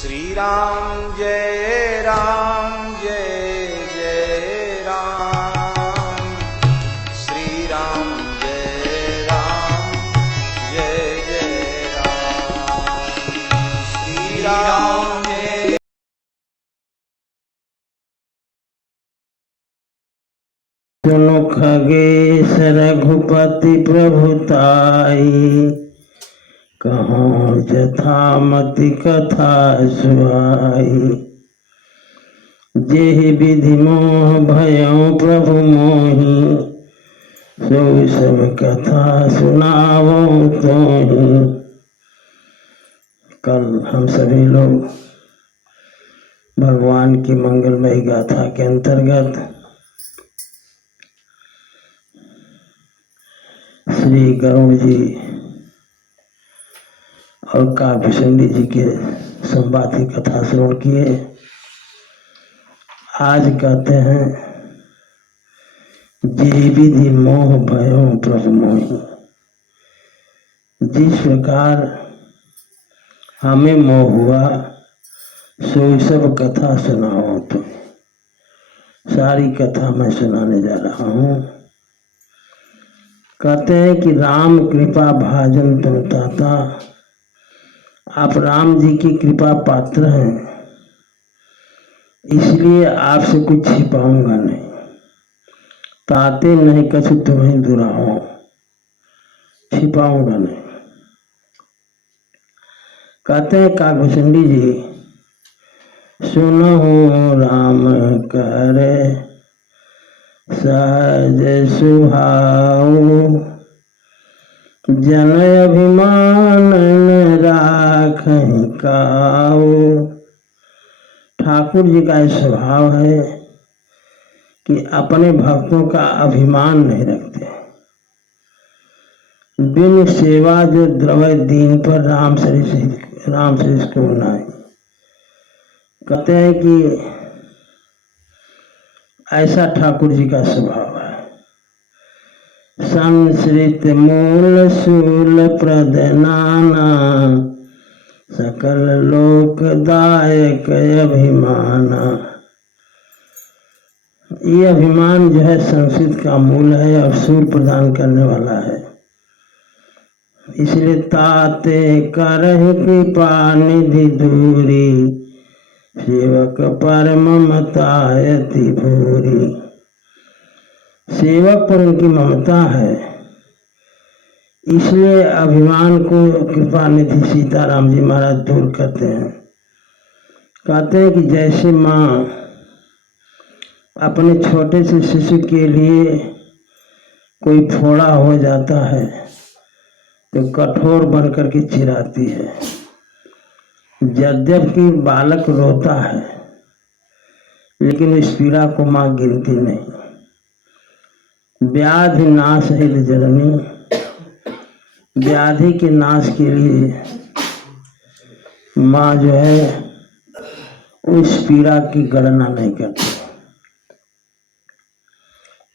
श्री राम जय जय राम। श्री राम जय जय राम। श्री राम जय। सुनो खगेश रघुपति प्रभुताई, कहो जथामति कथा सुहाई। जेहि विधि मोह भयउ प्रभु मोहि, सो सब कथा सुनावो तोहि। कल हम सभी लोग भगवान की मंगलमयी गाथा के अंतर्गत श्री गरुड़ जी और काकभूषणी जी के संवाद की कथा श्रवण किए। आज कहते हैं जे विधि मोह भयो प्रभु मोहि। जिस प्रकार हमें मोह हुआ सो सब कथा सुनाओ। तो सारी कथा मैं सुनाने जा रहा हूँ। कहते हैं कि राम कृपा भाजन तुम ताता। आप राम जी की कृपा पात्र हैं, इसलिए आपसे कुछ छिपाऊंगा नहीं। ताते नहीं कछु तुम्हें दुराओ, छिपाऊंगा नहीं। कहते हैं काकभूषणी जी, सुनो राम करे सहज सुभाऊ। जन अभिमान राखहि काऊ। ठाकुर जी का स्वभाव है कि अपने भक्तों का अभिमान नहीं रखते। बिन सेवा जो द्रवय दीन पर राम सरिस को नाई। कहते हैं कि ऐसा ठाकुर जी का स्वभाव है। संश्रित मूल शूल प्रद नाना, सकल लोकदायक अभिमाना। ये अभिमान जो है संस्कृत का मूल है और सूर प्रदान करने वाला है। इसलिए ताते करहि कृपा निधि दूरी, सेवक पर ममता अति भूरी। सेवक पर उनकी ममता है, इसलिए अभिमान को कृपा निधि सीताराम जी महाराज दूर करते हैं। कहते हैं कि जैसे माँ अपने छोटे से शिशु के लिए कोई फोड़ा हो जाता है तो कठोर बन करके चिढ़ाती है। यद्यपि बालक रोता है लेकिन इस पीड़ा को माँ गिनती नहीं। व्याधि नाश है जननी, व्याधि के नाश के लिए माँ जो है उस पीड़ा की गणना नहीं करती।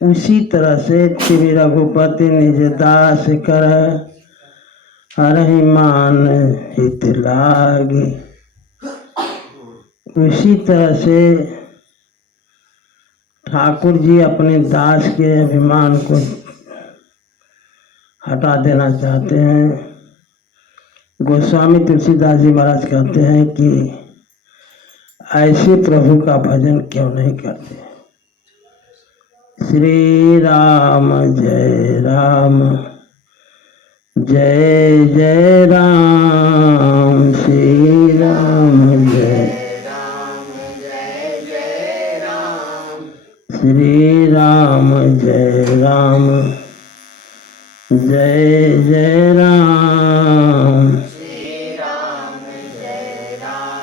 उसी तरह से श्री रघुपति निज दास कर, हरहि मान हित लागी। उसी तरह से ठाकुर जी अपने दास के अभिमान को हटा देना चाहते हैं। गोस्वामी तुलसीदास जी महाराज कहते हैं कि ऐसे प्रभु का भजन क्यों नहीं करते। श्री राम जय जय राम। श्री राम जय राम। श्री राम जय राम। श्री राम जय राम।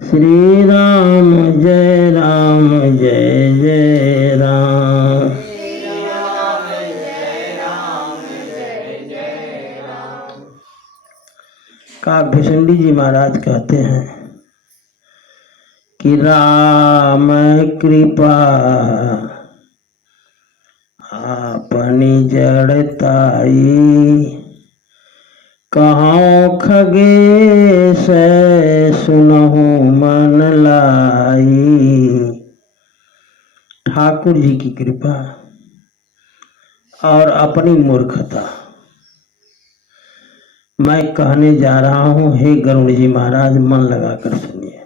श्री राम जय जय राम। काकभूषणी जी महाराज कहते हैं कि राम कृपा अपनी जड़ताई, कहाँ खगेश सुनहु मन लाई। ठाकुर जी की कृपा और अपनी मूर्खता मैं कहने जा रहा हूँ। हे गरुड़ जी महाराज, मन लगाकर सुनिए।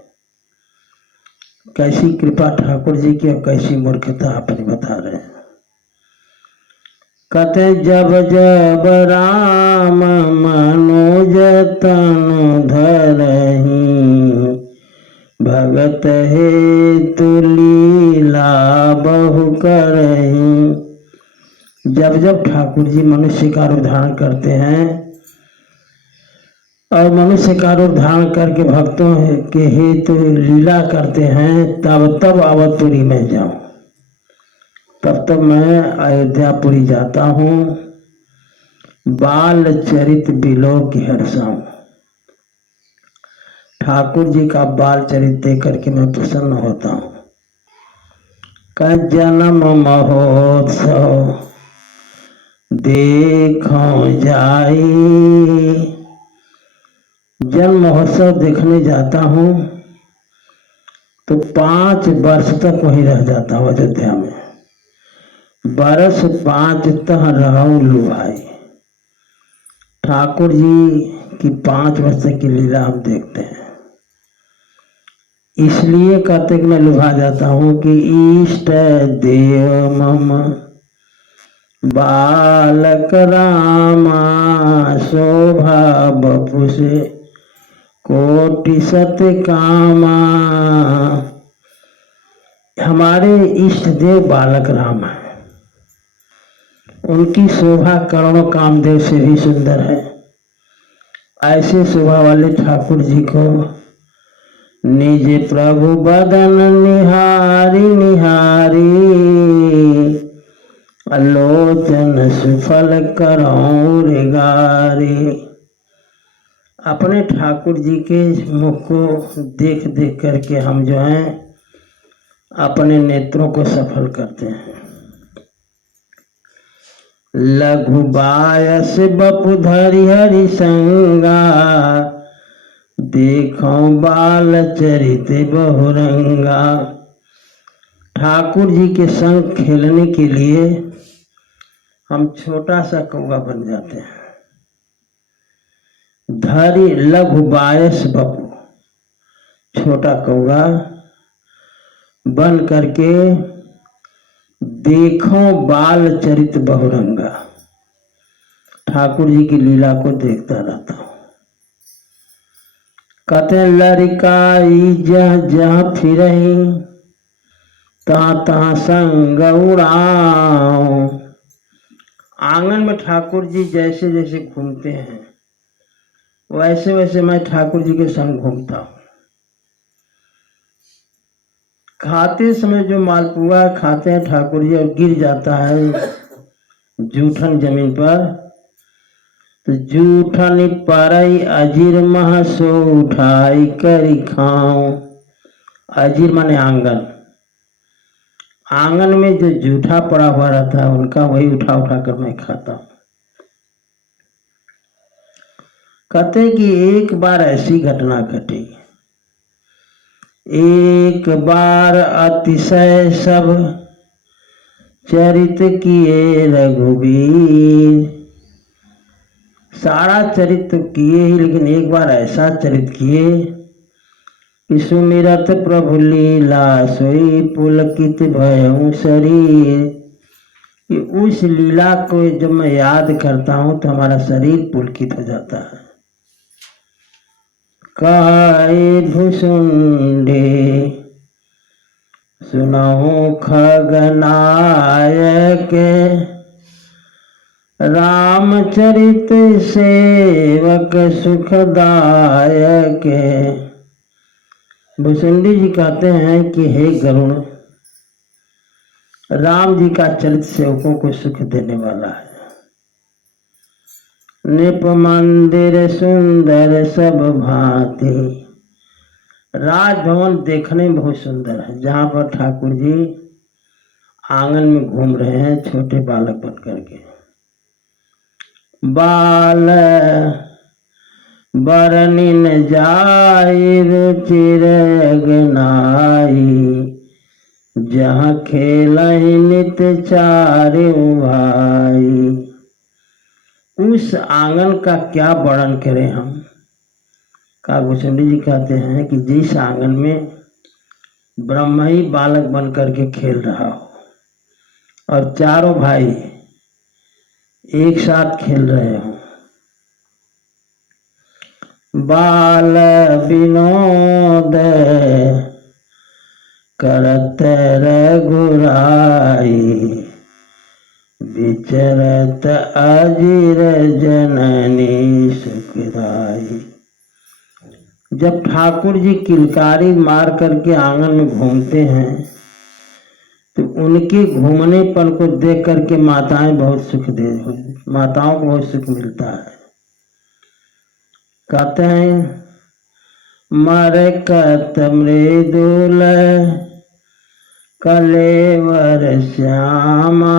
कैसी कृपा ठाकुर जी की और कैसी मूर्खता अपनी बता रहे हैं। कहते जब जब राम मनोज तनु धरहि, भगत हेतु लीला बहु करहि। जब जब ठाकुर जी मनुष्य का रूप धारण करते हैं और मनुष्य का रूप धारण करके भक्तों के हेतु लीला करते हैं, तब तब अवधपुरी में जाऊं, तब तब मैं अयोध्यापुरी जाता हूँ। बाल चरित बिलो की हर्षाऊं। ठाकुर जी का बाल चरित देख करके मैं प्रसन्न होता हूँ। का जन्म महोत्सव देखो जाई। जन्म महोत्सव देखने जाता हूँ तो 5 वर्ष तक वहीं रह जाता हूँ अयोध्या में। बरस 5 तह रहूं लुभाई। ठाकुर जी की 5 वर्ष की लीला हम देखते हैं। इसलिए कहते कि मैं लुभा जाता हूँ कि इष्ट देव मम बालक रामा, शोभा बपु से कोटि सत्य कामा। हमारे इष्ट देव बालक राम है, उनकी शोभा करोड़ों कामदेव से भी सुंदर है। ऐसे शोभा वाले ठाकुर जी को निज प्रभु बदन निहारी निहारी, अलोचन सुफल करौं रेगारी। अपने ठाकुर जी के मुख को देख देख करके हम जो हैं अपने नेत्रों को सफल करते हैं। लघु बायस बपुधरि हरि संगा, देखो बाल चरित बहुरंगा। ठाकुर जी के संग खेलने के लिए हम छोटा सा कौवा बन जाते हैं। धरि लघु बायस बपु, छोटा कौवा बन करके देखो बाल चरित बहुरंगा, ठाकुर जी की लीला को देखता रहता हूँ। कहते लड़काई जहाँ जहाँ फिरही, तहाँ तहाँ संग उड़ाओ। आंगन में ठाकुर जी जैसे जैसे घूमते हैं वैसे वैसे मैं ठाकुर जी के संग घूमता हूँ। खाते समय जो मालपुआ खाते हैं ठाकुर जी और गिर जाता है जूठन जमीन पर, तो जूठन परई अजीर मह सो उठाई करी खाऊं। अजीर माने आंगन, आंगन में जो जूठा पड़ा हुआ रहता है उनका वही उठा उठा कर मैं खाता हूँ। कहते हैं कि एक बार ऐसी घटना घटी। एक बार अतिशय सब चरित किए रघुवीर। सारा चरित किए ही, लेकिन एक बार ऐसा चरित किए कि सुमिरत प्रभु लीला सोई पुलकित भयउ शरीर। कि उस लीला को जब मैं याद करता हूँ तो हमारा शरीर पुलकित हो जाता है। काय भुसुंडे सुनहु खगनायक, रामचरित सेवक सुखदायक। भुसुंडी जी कहते हैं कि हे गरुण, राम जी का चरित सेवकों को सुख देने वाला है। निप मंदिर सुंदर सब भांति, राजभवन देखने में बहुत सुंदर है। जहाँ पर ठाकुर जी आंगन में घूम रहे हैं छोटे बालक बन करके। बाल बरनी न जाई रुचिर अगनाई, जहाँ खेलहि नित चारे भाई। उस आंगन का क्या वर्णन करें हम। कागभूषण जी कहते हैं कि जिस आंगन में ब्रह्म ही बालक बन करके खेल रहा हो और चारों भाई एक साथ खेल रहे हो। बाल विनोद करत रघुराई, विचरत अजिर जननी सुखदाई। जब ठाकुर जी किलकारी मार करके आंगन में घूमते हैं तो उनके घूमनेपन को देख करके माताएं बहुत माताओं को बहुत सुख मिलता है। कहते हैं मरकत मृदुल कलेवर श्यामा,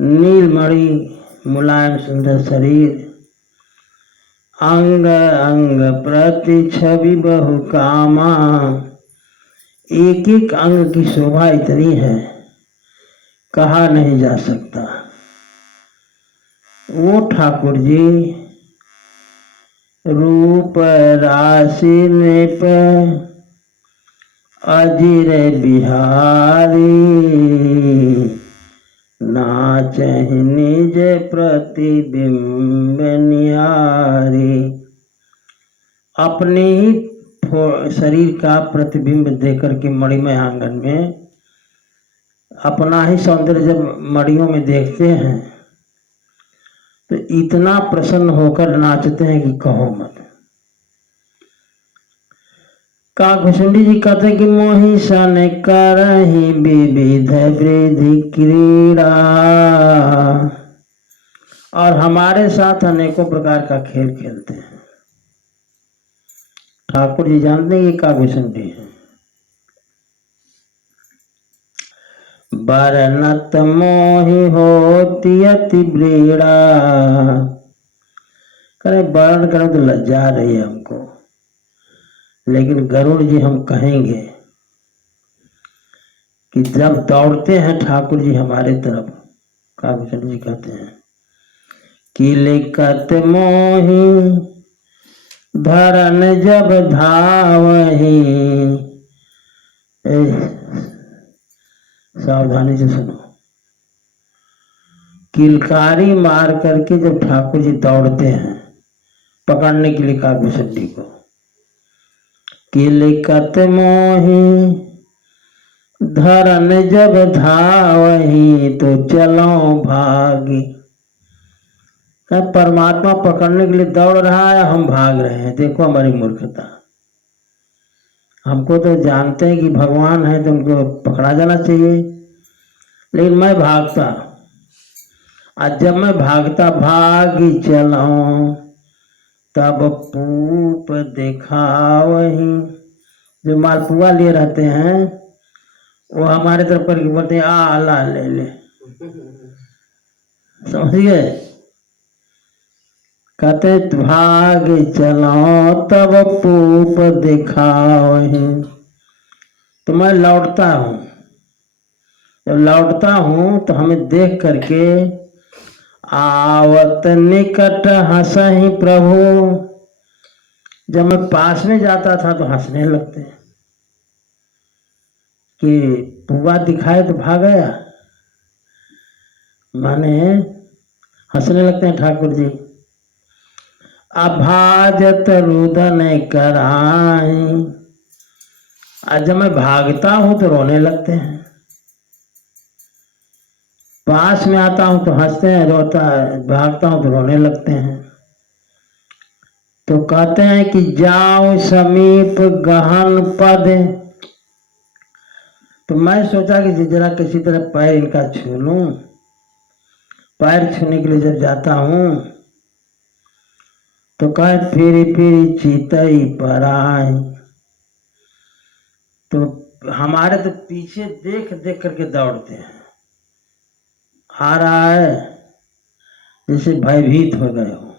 नीलमणि मुलायम सुंदर शरीर, अंग अंग प्रति छवि बहु कामा। एक एक अंग की शोभा इतनी है कहा नहीं जा सकता। वो ठाकुर जी रूप राशि नृप अजिर बिहारी, नाचहि निज प्रतिबिंब निहारी। अपने ही शरीर का प्रतिबिंब देकर के मणिमय आंगन में अपना ही सौंदर्य जब मड़ियों में देखते हैं तो इतना प्रसन्न होकर नाचते हैं कि कहो मत। कागभूषण जी कहते हैं कि मोहि सन करहि विविध वृद्धि क्रीड़ा, और हमारे साथ अनेकों प्रकार का खेल खेलते हैं। ठाकुर जी जानते हैं कि कागभूषण जी हैं। बरनत मोहि होती अति ब्रीड़ा, करे वर्ण करें तो लज्जा रही है हमको, लेकिन गरुड़ जी हम कहेंगे कि जब दौड़ते हैं ठाकुर जी हमारे तरफ, कागभूषण जी कहते हैं कि लिखत मोहि धरन जब धावहि। सावधानी से सुनो। किलकारी मार करके जब ठाकुर जी दौड़ते हैं पकड़ने के लिए कागभूषण जी को, किलकत मोहि धरन जब धावहि, तो चलो भागी। परमात्मा पकड़ने के लिए दौड़ रहा है, हम भाग रहे हैं। देखो हमारी मूर्खता। हमको तो जानते हैं कि भगवान है तो उनको पकड़ा जाना चाहिए, लेकिन मैं भागता। आज जब मैं भागता भागी चलाऊं तब पूप दिखावही। जो मालपुआ लिए रहते हैं वो हमारे तरफ करके बोलते हैं आ ला ले ले। समझिए, कहते भाग चलो तब पूप दिखावही। तो मैं लौटता हूँ। जब लौटता हूँ तो हमें देख करके आवत निकट हंसहि प्रभु। जब मैं पास में जाता था तो हंसने लगते कि पुआ दिखाए तो भाग गया, माने हंसने लगते हैं ठाकुर जी। अभाजत रुदन कराई, आज जब मैं भागता हूं तो रोने लगते हैं, पास में आता हूं तो हंसते हैं, रोता भागता हूं तो रोने लगते हैं। तो कहते हैं कि जाओ समीप गहन पद। तो मैं सोचा कि जरा किसी तरह पैर इनका छू लूं। पैर छूने के लिए जब जाता हूं तो कहे फिरी फिरी चीतई पर आए। तो हमारे तो पीछे देख देख करके दौड़ते हैं, आ रहा है जैसे भयभीत हो गए हो।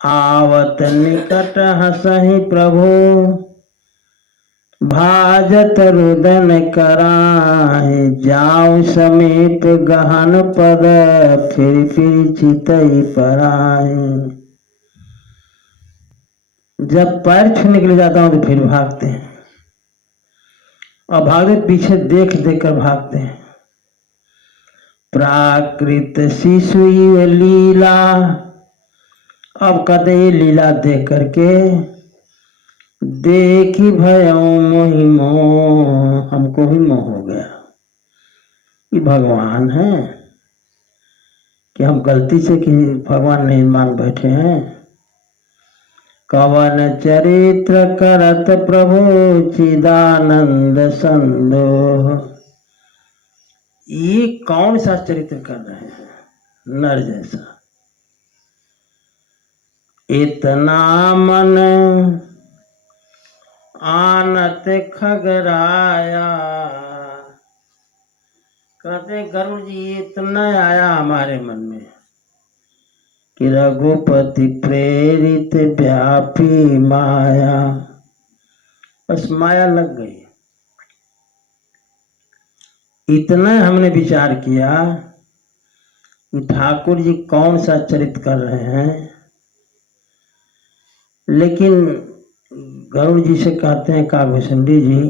आवत निकट हसहि प्रभु, भाजत रुदन कराहि, जाऊ समीप गहन पद, फिर चितई पराहि। जब पैर छूने के लिए जाता हूं तो फिर भागते हैं, और भागते पीछे देख देख कर भागते हैं। प्राकृत शिशु लीला, अब कहते ये लीला देख करके देखी भयो मोहि मोह, हमको भी मोह हो गया। ये भगवान है कि हम गलती से कि भगवान नहीं मान बैठे हैं। कवन चरित्र करत प्रभु चिदानंद संदोह, ये कौन सा चरित्र कर रहे हैं नर जैसा। इतना मन आनत खगराया, कहते गरुड़ जी इतना आया हमारे मन में कि रघुपति प्रेरित व्यापी माया, बस माया लग गई। इतना हमने विचार किया कि ठाकुर जी कौन सा चरित्र कर रहे हैं, लेकिन गरुड़ जी से कहते हैं काभूषणी जी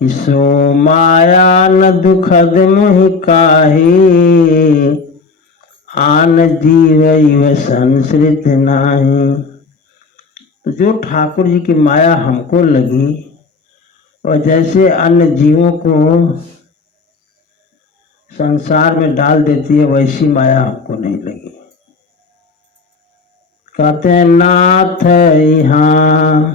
कि सो माया न दुखद मोहि काहि, आन जीव संसृत नाही। तो जो ठाकुर जी की माया हमको लगी, और जैसे अन्य जीवों को संसार में डाल देती है, वैसी माया हमको नहीं लगी। कहते हैं नाथ यहाँ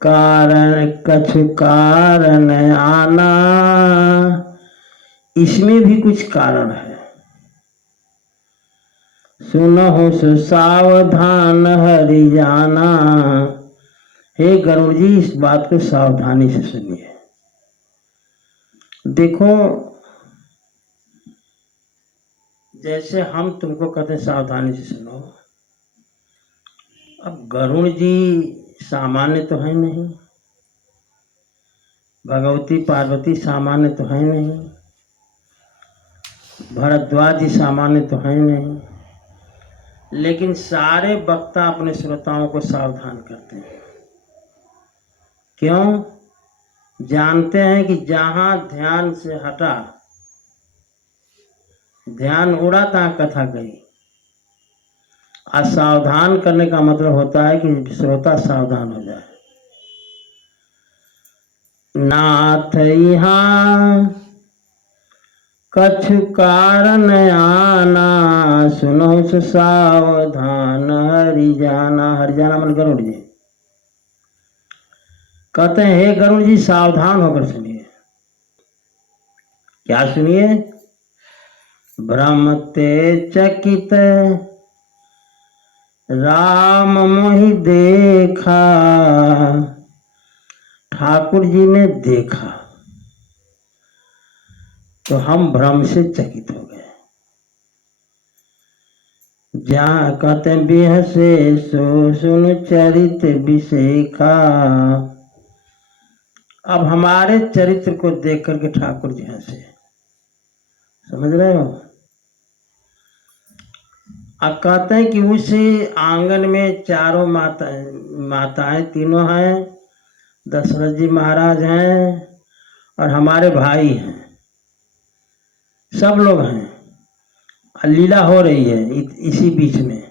कारण कछु कारण आना, इसमें भी कुछ कारण है। सुनहो सो सावधान हरि जाना, हे गरुड़ जी इस बात को सावधानी से सुनिए। देखो जैसे हम तुमको कहते हैं सावधानी से सुनो, अब गरुड़ जी सामान्य तो है नहीं, भगवती पार्वती सामान्य तो है नहीं, भरद्वाज जी सामान्य तो है नहीं, लेकिन सारे वक्ता अपने श्रोताओं को सावधान करते हैं। क्यों? जानते हैं कि जहां ध्यान से हटा, ध्यान उड़ा तहाँ कथा गई। असावधान करने का मतलब होता है कि श्रोता सावधान हो जाए। नाथ यहाँ कछु कारण आना, सुनो सो सावधान हरि जाना। हरि जाना मन गरुड़ जी कहते हैं हे गरुड़ जी सावधान होकर सुनिए। क्या सुनिए? भ्रमते चकित राम मोहि देखा, ठाकुर जी ने देखा तो हम भ्रम से चकित हो गए। जहाँ कहते बेहसे सो सुन चरित विशेखा, अब हमारे चरित्र को देख करके ठाकुर जी हंसे। समझ रहे हो? अब कहते हैं कि उसी आंगन में चारों माताएं तीनों हैं, दशरथ जी महाराज हैं और हमारे भाई हैं, सब लोग हैं। लीला हो रही है इसी बीच में,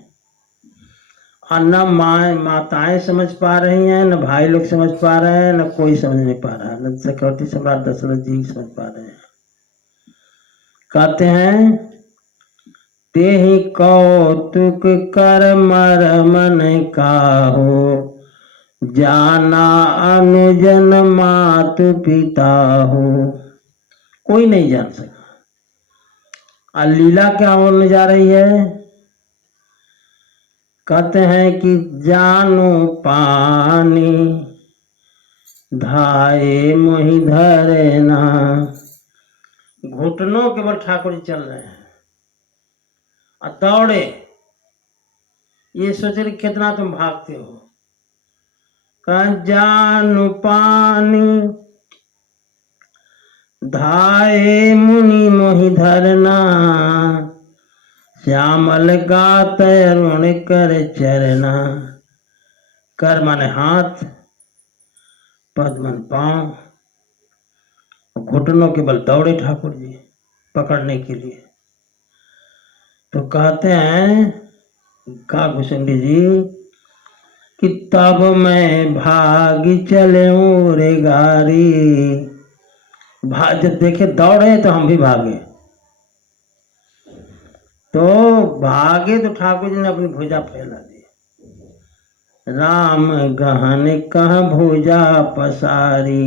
और न माताएं समझ पा रही हैं, न भाई लोग समझ पा रहे हैं, न कोई समझ नहीं पा रहा, न चक्रवर्ती सम्राट दशरथ जी समझ पा रहे हैं। कहते हैं ते ही कौतुक कर मर मन काहो, जाना अनुजन मातु पिता हो। कोई नहीं जान सका। और लीला क्या होने जा रही है? कहते हैं कि जानो पानी धाये मोहि धरे ना, घुटनों के बल ठाकुर जी चल रहे हैं और दौड़े ये सोच रहे कितना तुम भागते हो। कहा जानु पानी धाये मुनि मोहि धरना, श्यामल गात अरुण कर चरना। कर माने हाथ, पद मन पांव, घुटनों के बल दौड़े ठाकुर जी पकड़ने के लिए। तो कहते हैं का घुसंडी जी कि तब मैं भागी चले रे गारी। जब देखे दौड़े तो हम भी भागे। तो भागे तो ठाकुर जी ने अपनी भुजा फैला दी। राम गहन कह भुजा पसारी,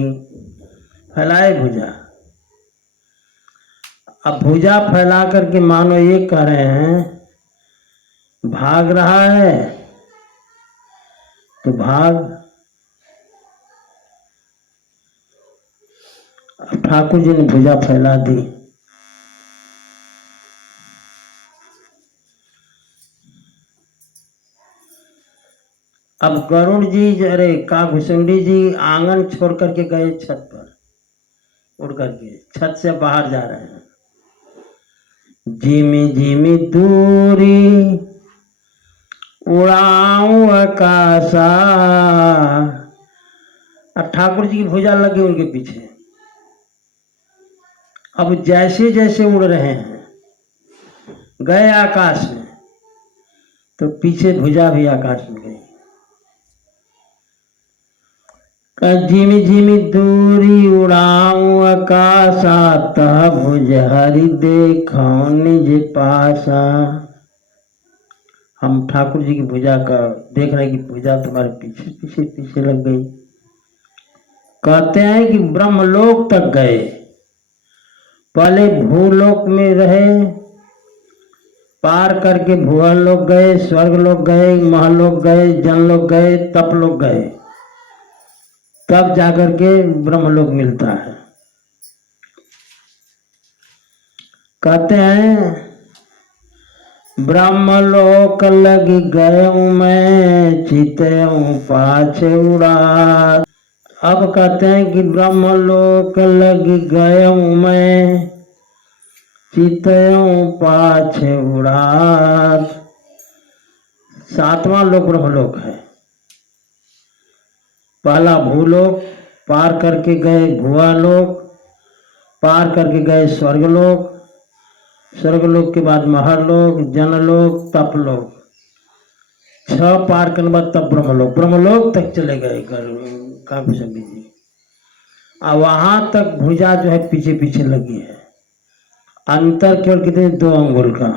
फैलाए भुजा। अब भुजा फैला करके मानो ये कह रहे हैं भाग रहा है तो भाग। अब ठाकुर जी ने भुजा फैला दी। अब गरुड़ जी, अरे काघुसुंडी जी आंगन छोड़ करके गए छत पर, उड़ करके छत से बाहर जा रहे हैं। जिमी जिमी दूरी उड़ाऊं आकाशा। अब ठाकुर जी की भुजा लगी उनके पीछे। अब जैसे जैसे उड़ रहे हैं गए आकाश में, तो पीछे भुजा भी आकाश में गई। जिमी जिमी दूरी उड़ाऊं आकाशा, तह भुज हरि देखो निज पासा। हम ठाकुर जी की भुजा का देख रहे हैं कि भुजा तुम्हारे पीछे पीछे पीछे लग गई। कहते हैं कि ब्रह्मलोक तक गए। पहले भूलोक में रहे, पार करके भुवन लोक गए, स्वर्ग लोक गए, महलोक गए, जनलोक गए, तपलोक गए, तब जाकर के ब्रह्मलोक मिलता है। कहते हैं ब्रह्मलोक लगी गयो मैं, चितऊं पाछे उड़ा। अब कहते हैं कि ब्रह्मलोक लगी गयो मैं, चितऊं पाछे उड़ा। सातवां लोक ब्रह्मलोक है। पहला भूलोक, पार करके गए भुवालोक, पार करके गए स्वर्गलोक, स्वर्गलोक के बाद महरलोक, जनलोक, तपलोक। 6 पार करने बाद तब ब्रह्मलोक, ब्रह्मलोक तक चले गए काघुसुंडी जी। और वहां तक भुजा जो है पीछे पीछे लगी है। अंतर केवल कितने 2 अंगुल का।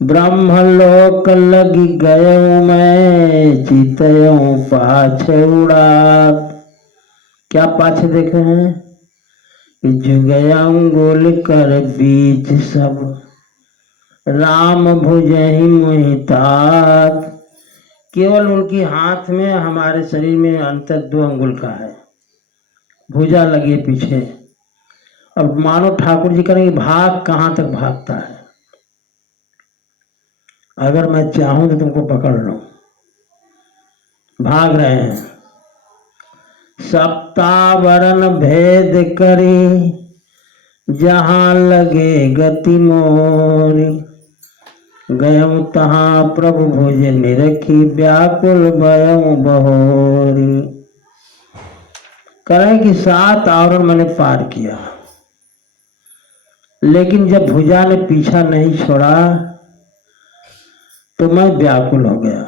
ब्रह्मलोक लगी गयो मैं, चितऊं पाछे उड़ा। क्या पाछे देखे हैं? जुगया अंगुल कर बीच सब, राम भुजहि मोहितात। केवल उनकी हाथ में, हमारे शरीर में अंतर 2 अंगुल का है। भुजा लगी पीछे। अब मानो ठाकुर जी करेंगे भाग, कहाँ तक भागता है। अगर मैं चाहूं तो तुमको पकड़ लो। भाग रहे हैं। सप्तावरण भेद करी, जहां लगे गति मोरी। गयऊं तहां प्रभु भुज निरखी, व्याकुल भयऊं बहोरी। करें कि 7 आवरण मैंने पार किया, लेकिन जब भुजा ने पीछा नहीं छोड़ा तो मैं व्याकुल हो गया।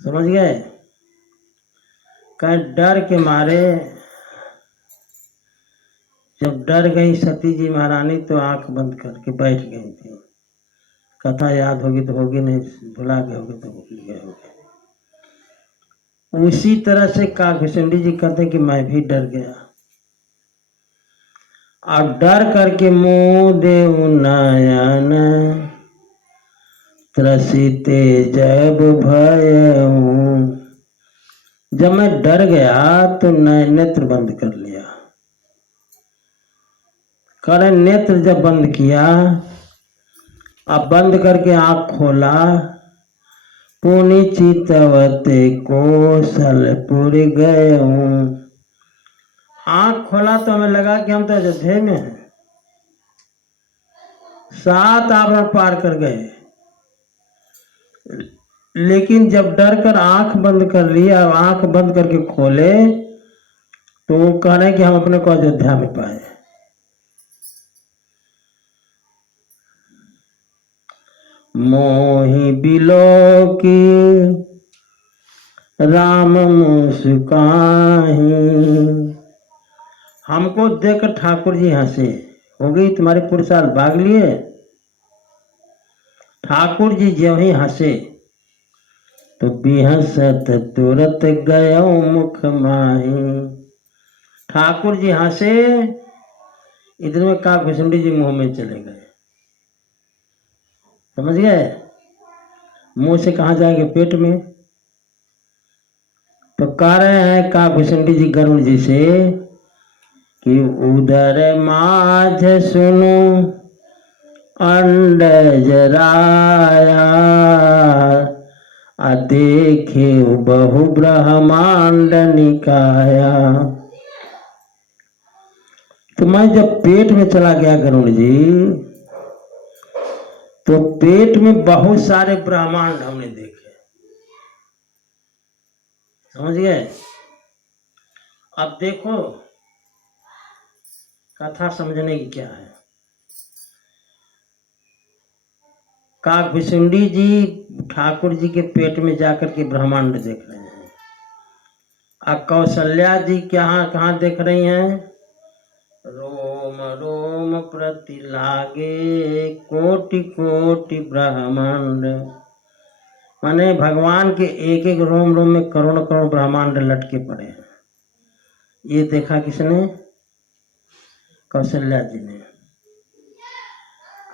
समझ गए? कहीं डर के मारे, जब डर गई सती जी महारानी तो आंख बंद करके बैठ गई थी। कथा याद होगी तो होगी, नहीं भुला गए होगे तो भूल गए होगे। उसी तरह से काघुसुंडी जी कहते कि मैं भी डर गया, और डर करके मुँह देव नयन, त्रसिते जब भयऊं। जब मैं डर गया तो नेत्र बंद कर लिया। करे नेत्र जब बंद किया, अब बंद करके आंख खोला, पुनि चितवते कौशलपुर गए हूँ। आंख खोला तो हमें लगा कि हम तो अयोध्या में हैं। 7 आवरण पार कर गए, लेकिन जब डर कर आंख बंद कर लिया, आंख बंद करके खोले तो वो कह रहे हैं कि हम अपने को अयोध्या में पाए। मोहि बिलो की राम मुस्काही, हमको देखकर ठाकुर जी हंसे। हो गई तुम्हारे पुरुषार्थ भाग लिए। ठाकुर जी ज्यों ही हंसे तो बिहसत तुरत गयो मुख माही। ठाकुर जी हंसे, इधर में काकभुसुंडी जी मुंह में चले गए। समझ गए? मुंह से कहाँ जाएंगे? पेट में। तो कह रहे हैं काकभुसुंडी जी गरुड़ जी से कि उदर माझ सुनो अंडज राया, देखे बहु ब्रह्मांड निकाया। तो मैं जब पेट में चला गया गरुड़ जी, तो पेट में बहुत सारे ब्रह्मांड हमने देखे। समझ गए? अब देखो कथा समझने की क्या है। काकभुसुंडी जी ठाकुर जी के पेट में जाकर के ब्रह्मांड देख रहे हैं, और कौशल्या जी कहाँ देख रही हैं? रोम रोम प्रति लागे कोटि कोटि ब्रह्मांड। माने भगवान के एक एक रोम रोम में करोड़ करोड़ ब्रह्मांड लटके पड़े हैं। ये देखा किसने? कौशल्या जी ने।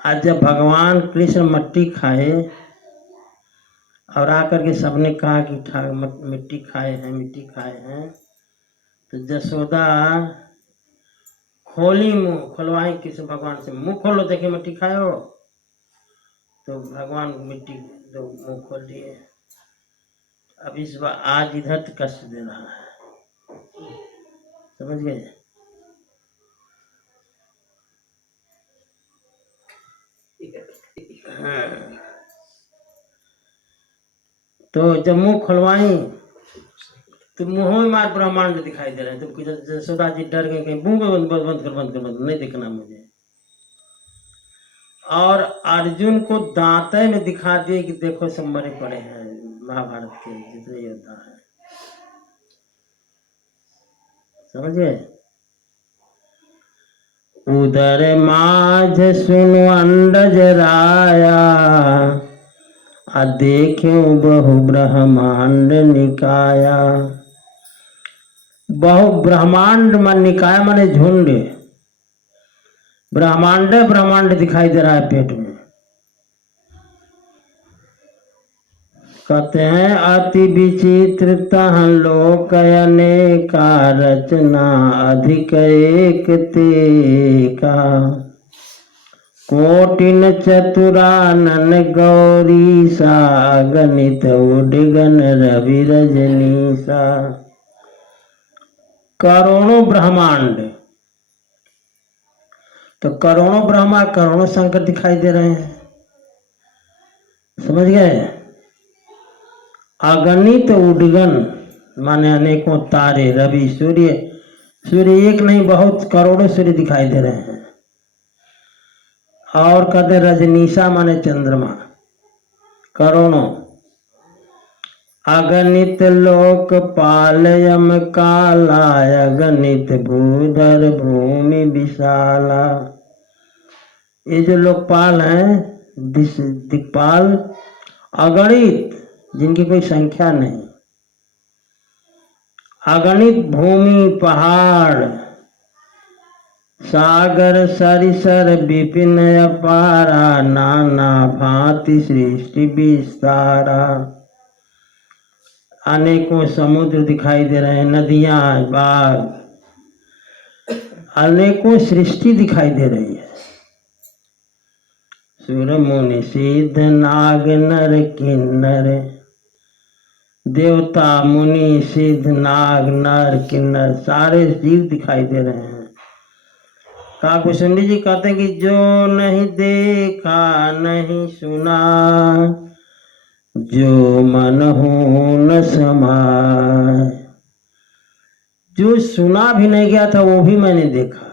आज जब भगवान कृष्ण मट्टी खाए और आकर के सबने कहा कि मिट्टी खाए हैं, तो जसोदा खोली मुंह, खुलवाई कृष्ण भगवान से, मुंह खोलो देखे मिट्टी खाए हो। तो भगवान मिट्टी दो मुंह खोल दिए। अब इस बार आज इधर कष्ट दे रहा है। समझ गए? हाँ। तो जब मुंह खुलवाई तो मुंह में मार ब्रह्मांड दिखाई दे रहे हैं। तो जसोदा जी डर गए, कहीं मुंह बंद कर, नहीं दिखना मुझे। और अर्जुन को दांते में दिखा दिए कि देखो सब मरे पड़े हैं, महाभारत के जितने योद्धा हैं। समझ गए? उदर माझ सुनो अंडज राया, देखे बहु ब्रह्मांड निकाया। बहु ब्रह्मांड मन निकाया माने झुंड। ब्रह्मांड दिखाई दे रहा है पेट में। कहते हैं अति विचित्र तह लोक अनेका, रचना अधिक एक तेका। कोटिन चतुरानन गौरी सा, गणित उडगन रवि रजनीसा। करोड़ों ब्रह्मांड, तो करोड़ों ब्रह्मा करोड़ों शंकर दिखाई दे रहे हैं। समझ गए? अगणित उडगन माने अनेकों तारे, रवि सूर्य एक नहीं बहुत करोड़ों सूर्य दिखाई दे रहे हैं। और कहते रजनीशा माने चंद्रमा, करोड़ों। अगणित लोकपाल यम काला, अगणित भूधर भूमि विशाला। ये जो लोकपाल हैं, दिक्पाल, अगणित, जिनकी कोई संख्या नहीं। अगणित भूमि, पहाड़, सागर सरिसर विपिन अपारा, नाना भांति सृष्टि विस्तारा। अनेकों समुद्र दिखाई दे रहे हैं, नदियां, बाग, अनेकों सृष्टि दिखाई दे रही है। सुर मुनि सिद्ध नाग नर किन्नर, देवता मुनि सिद्ध नाग नर किन्नर सारे जीव दिखाई दे रहे हैं। काकुशंडी जी कहते हैं कि जो नहीं देखा नहीं सुना, जो मन हो न समाए। जो सुना भी नहीं गया था वो भी मैंने देखा।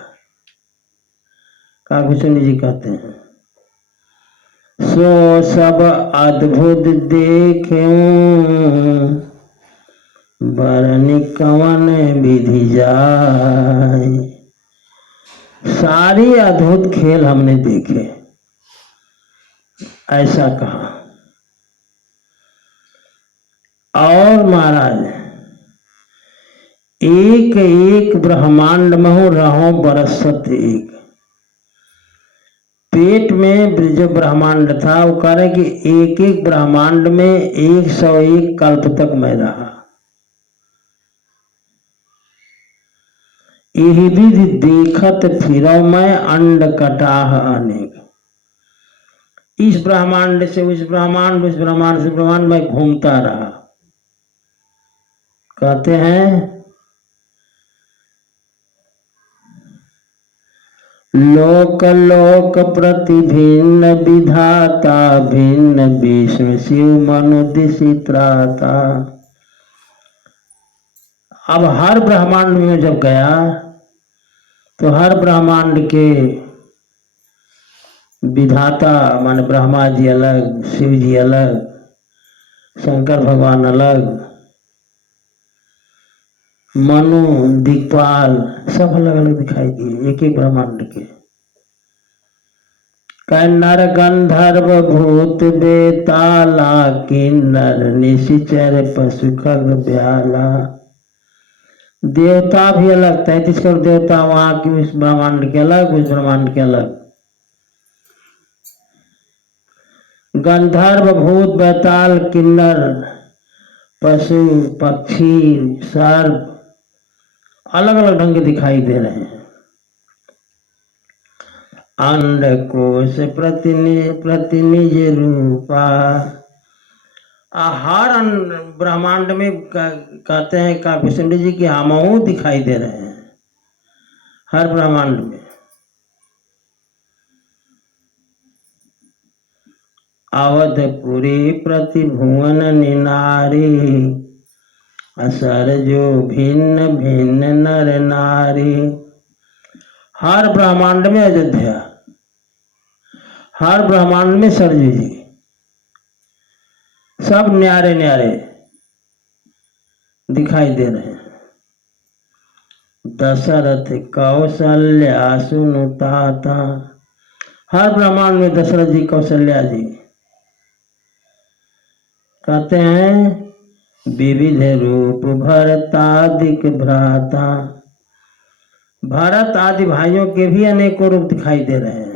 काकुशंडी जी कहते हैं सो सब अद्भुत देख्यूं, बरनि कवन विधि जाय। सारी अद्भुत खेल हमने देखे, ऐसा कहा। और महाराज एक एक ब्रह्मांड में हो रहो बरसत एक। पेट में जो ब्रह्मांड था वो कह रहे कि एक एक ब्रह्मांड में 101 कल्प तक मैं रहा। यही विधि देखत फिरो मैं अंड कटाह अनेक। इस ब्रह्मांड से उस ब्रह्मांड, उस ब्रह्मांड से ब्रह्मांड में घूमता रहा। कहते हैं लोक लोक प्रति भिन्न विधाता, भिन्न विष्णु शिव मनु दिशि त्राता। अब हर ब्रह्मांड में जब गया तो हर ब्रह्मांड के विधाता माने ब्रह्मा जी अलग, शिव जी अलग, शंकर भगवान अलग, मनु दिक्पाल सब अलग अलग दिखाई दिए एक एक ब्रह्मांड के। कन्नर गंधर्व भूत बेताला, किन्नर निशिचर पशु खग ब्याला। देवता भी अलग, 33 करोड़ देवता वहां की उस ब्रह्मांड के अलग, उस ब्रह्मांड के अलग। गंधर्व भूत बेताल किन्नर पशु पक्षी सर्प अलग अलग ढंग के दिखाई दे रहे हैं। अंडकोश प्रतिनिज रूपा। हर ब्रह्मांड में कहते हैं काकुशंडी जी की हमहू दिखाई दे रहे हैं हर ब्रह्मांड में। अवधपुरी प्रति भुवन निनारी, असर जो भिन्न भिन्न नर नारी। हर ब्रह्मांड में अयोध्या, हर ब्रह्मांड में सरजू जी, सब न्यारे न्यारे दिखाई दे रहे हैं। दशरथ कौशल्या सुनुताता। हर ब्रह्मांड में दशरथ जी कौशल्या जी। कहते हैं विविध रूप भरतादिक भ्राता। भरत आदि भाइयों के भी अनेकों रूप दिखाई दे रहे हैं।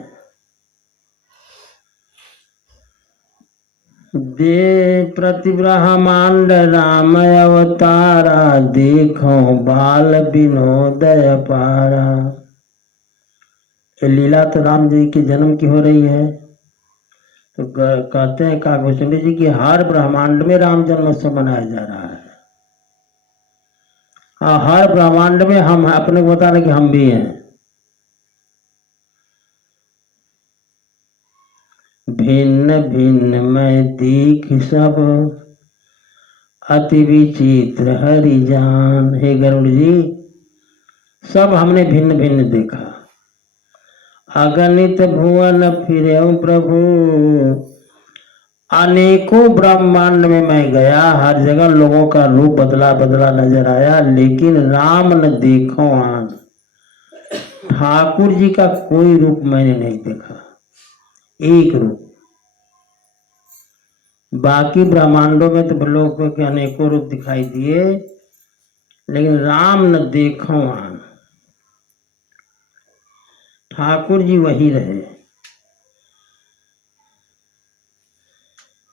दे प्रति ब्रह्मांड राम अवतारा, देखो बाल विनोदय पारा। ये लीला तो राम जी के जन्म की हो रही है। तो कहते हैं काकुशंडी जी की हर ब्रह्मांड में राम जन्मोत्सव मनाया जा रहा है। हर ब्रह्मांड में हम अपने को बता रहे कि हम भी हैं। भिन्न भिन्न मैं दीख सब, अति विचित्र हरि जान। हे गरुड़ जी, सब हमने भिन्न भिन्न देखा। अगणित भुवन फिरे प्रभु, अनेकों ब्रह्मांड में मैं गया, हर जगह लोगों का रूप बदला बदला नजर आया, लेकिन राम न देखो आन। ठाकुर जी का कोई रूप मैंने नहीं देखा, एक रूप। बाकी ब्रह्मांडों में तो लोगों के अनेकों रूप दिखाई दिए, लेकिन राम न देखो आन। ठाकुर जी वही रहे।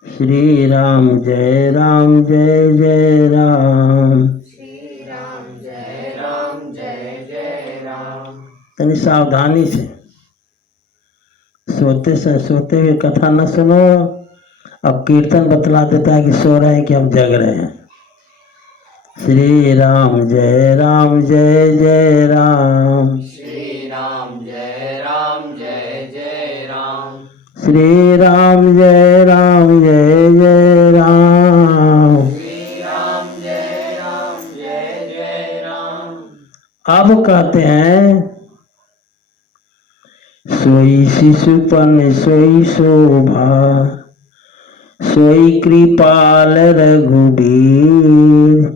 श्री राम जय जय राम। श्री राम जय जय राम। यानी सावधानी से सोते हुए कथा न सुनो। अब कीर्तन बतला देता है कि सो रहे हैं कि हम जग रहे हैं। श्री राम जय राम जय जय राम। श्री राम जय राम जय जय राम। श्री राम जय राम जय जय राम। श्री राम जय राम जय जय राम। अब कहते हैं सोई शिशुपन सोई शोभा सोई कृपाल रघुबीर।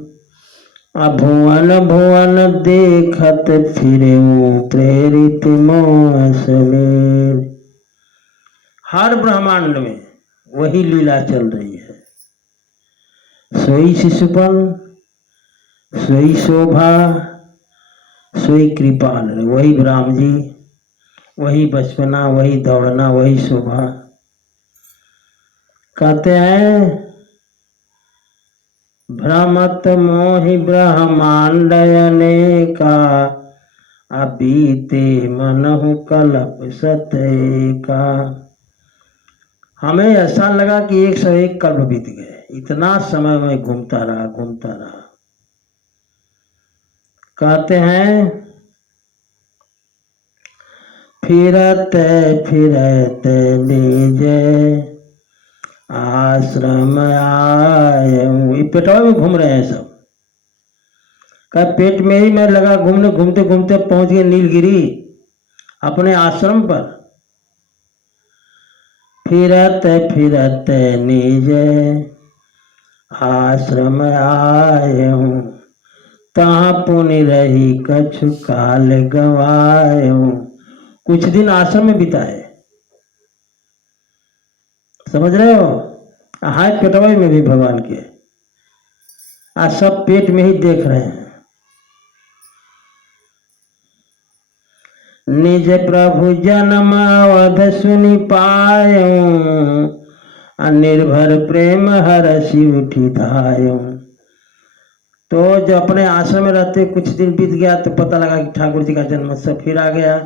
भुवन भुवन देखत फिरे प्रेरित मोह समीर। हर ब्रह्मांड में वही लीला चल रही है। सोई शिशुपन सोई शोभा सोई कृपाल, वही राम जी, वही बचपना, वही दौड़ना, वही शोभा। कहते हैं भ्रमत मोहि ब्रह्मांड अनेका अबीते मनहु कल्प सतैका। हमें ऐसा लगा कि 101 कल्प बीत गए। इतना समय में घूमता रहा। कहते हैं फिरत फिरत निज आश्रम आए। पेटवा में घूम रहे हैं सब। का पेट में ही मैं लगा घूमने, घूमते घूमते पहुंच गए नीलगिरी अपने आश्रम पर। फिरत फिरत निज आश्रम आए हूँ, तहाँ पुनि रही कछु काल गवाए हूँ। कुछ दिन आश्रम में बिताए। समझ रहे हो? हाय पेटवाई में भी भगवान के आज सब पेट में ही देख रहे हैं। निज प्रभु जन्म अवध सुनि पायऊं, निर्भर प्रेम हरषि उठी धायऊं। तो जो अपने आश्रम में रहते कुछ दिन बीत गया तो पता लगा कि ठाकुर जी का जन्मोत्सव फिर आ गया।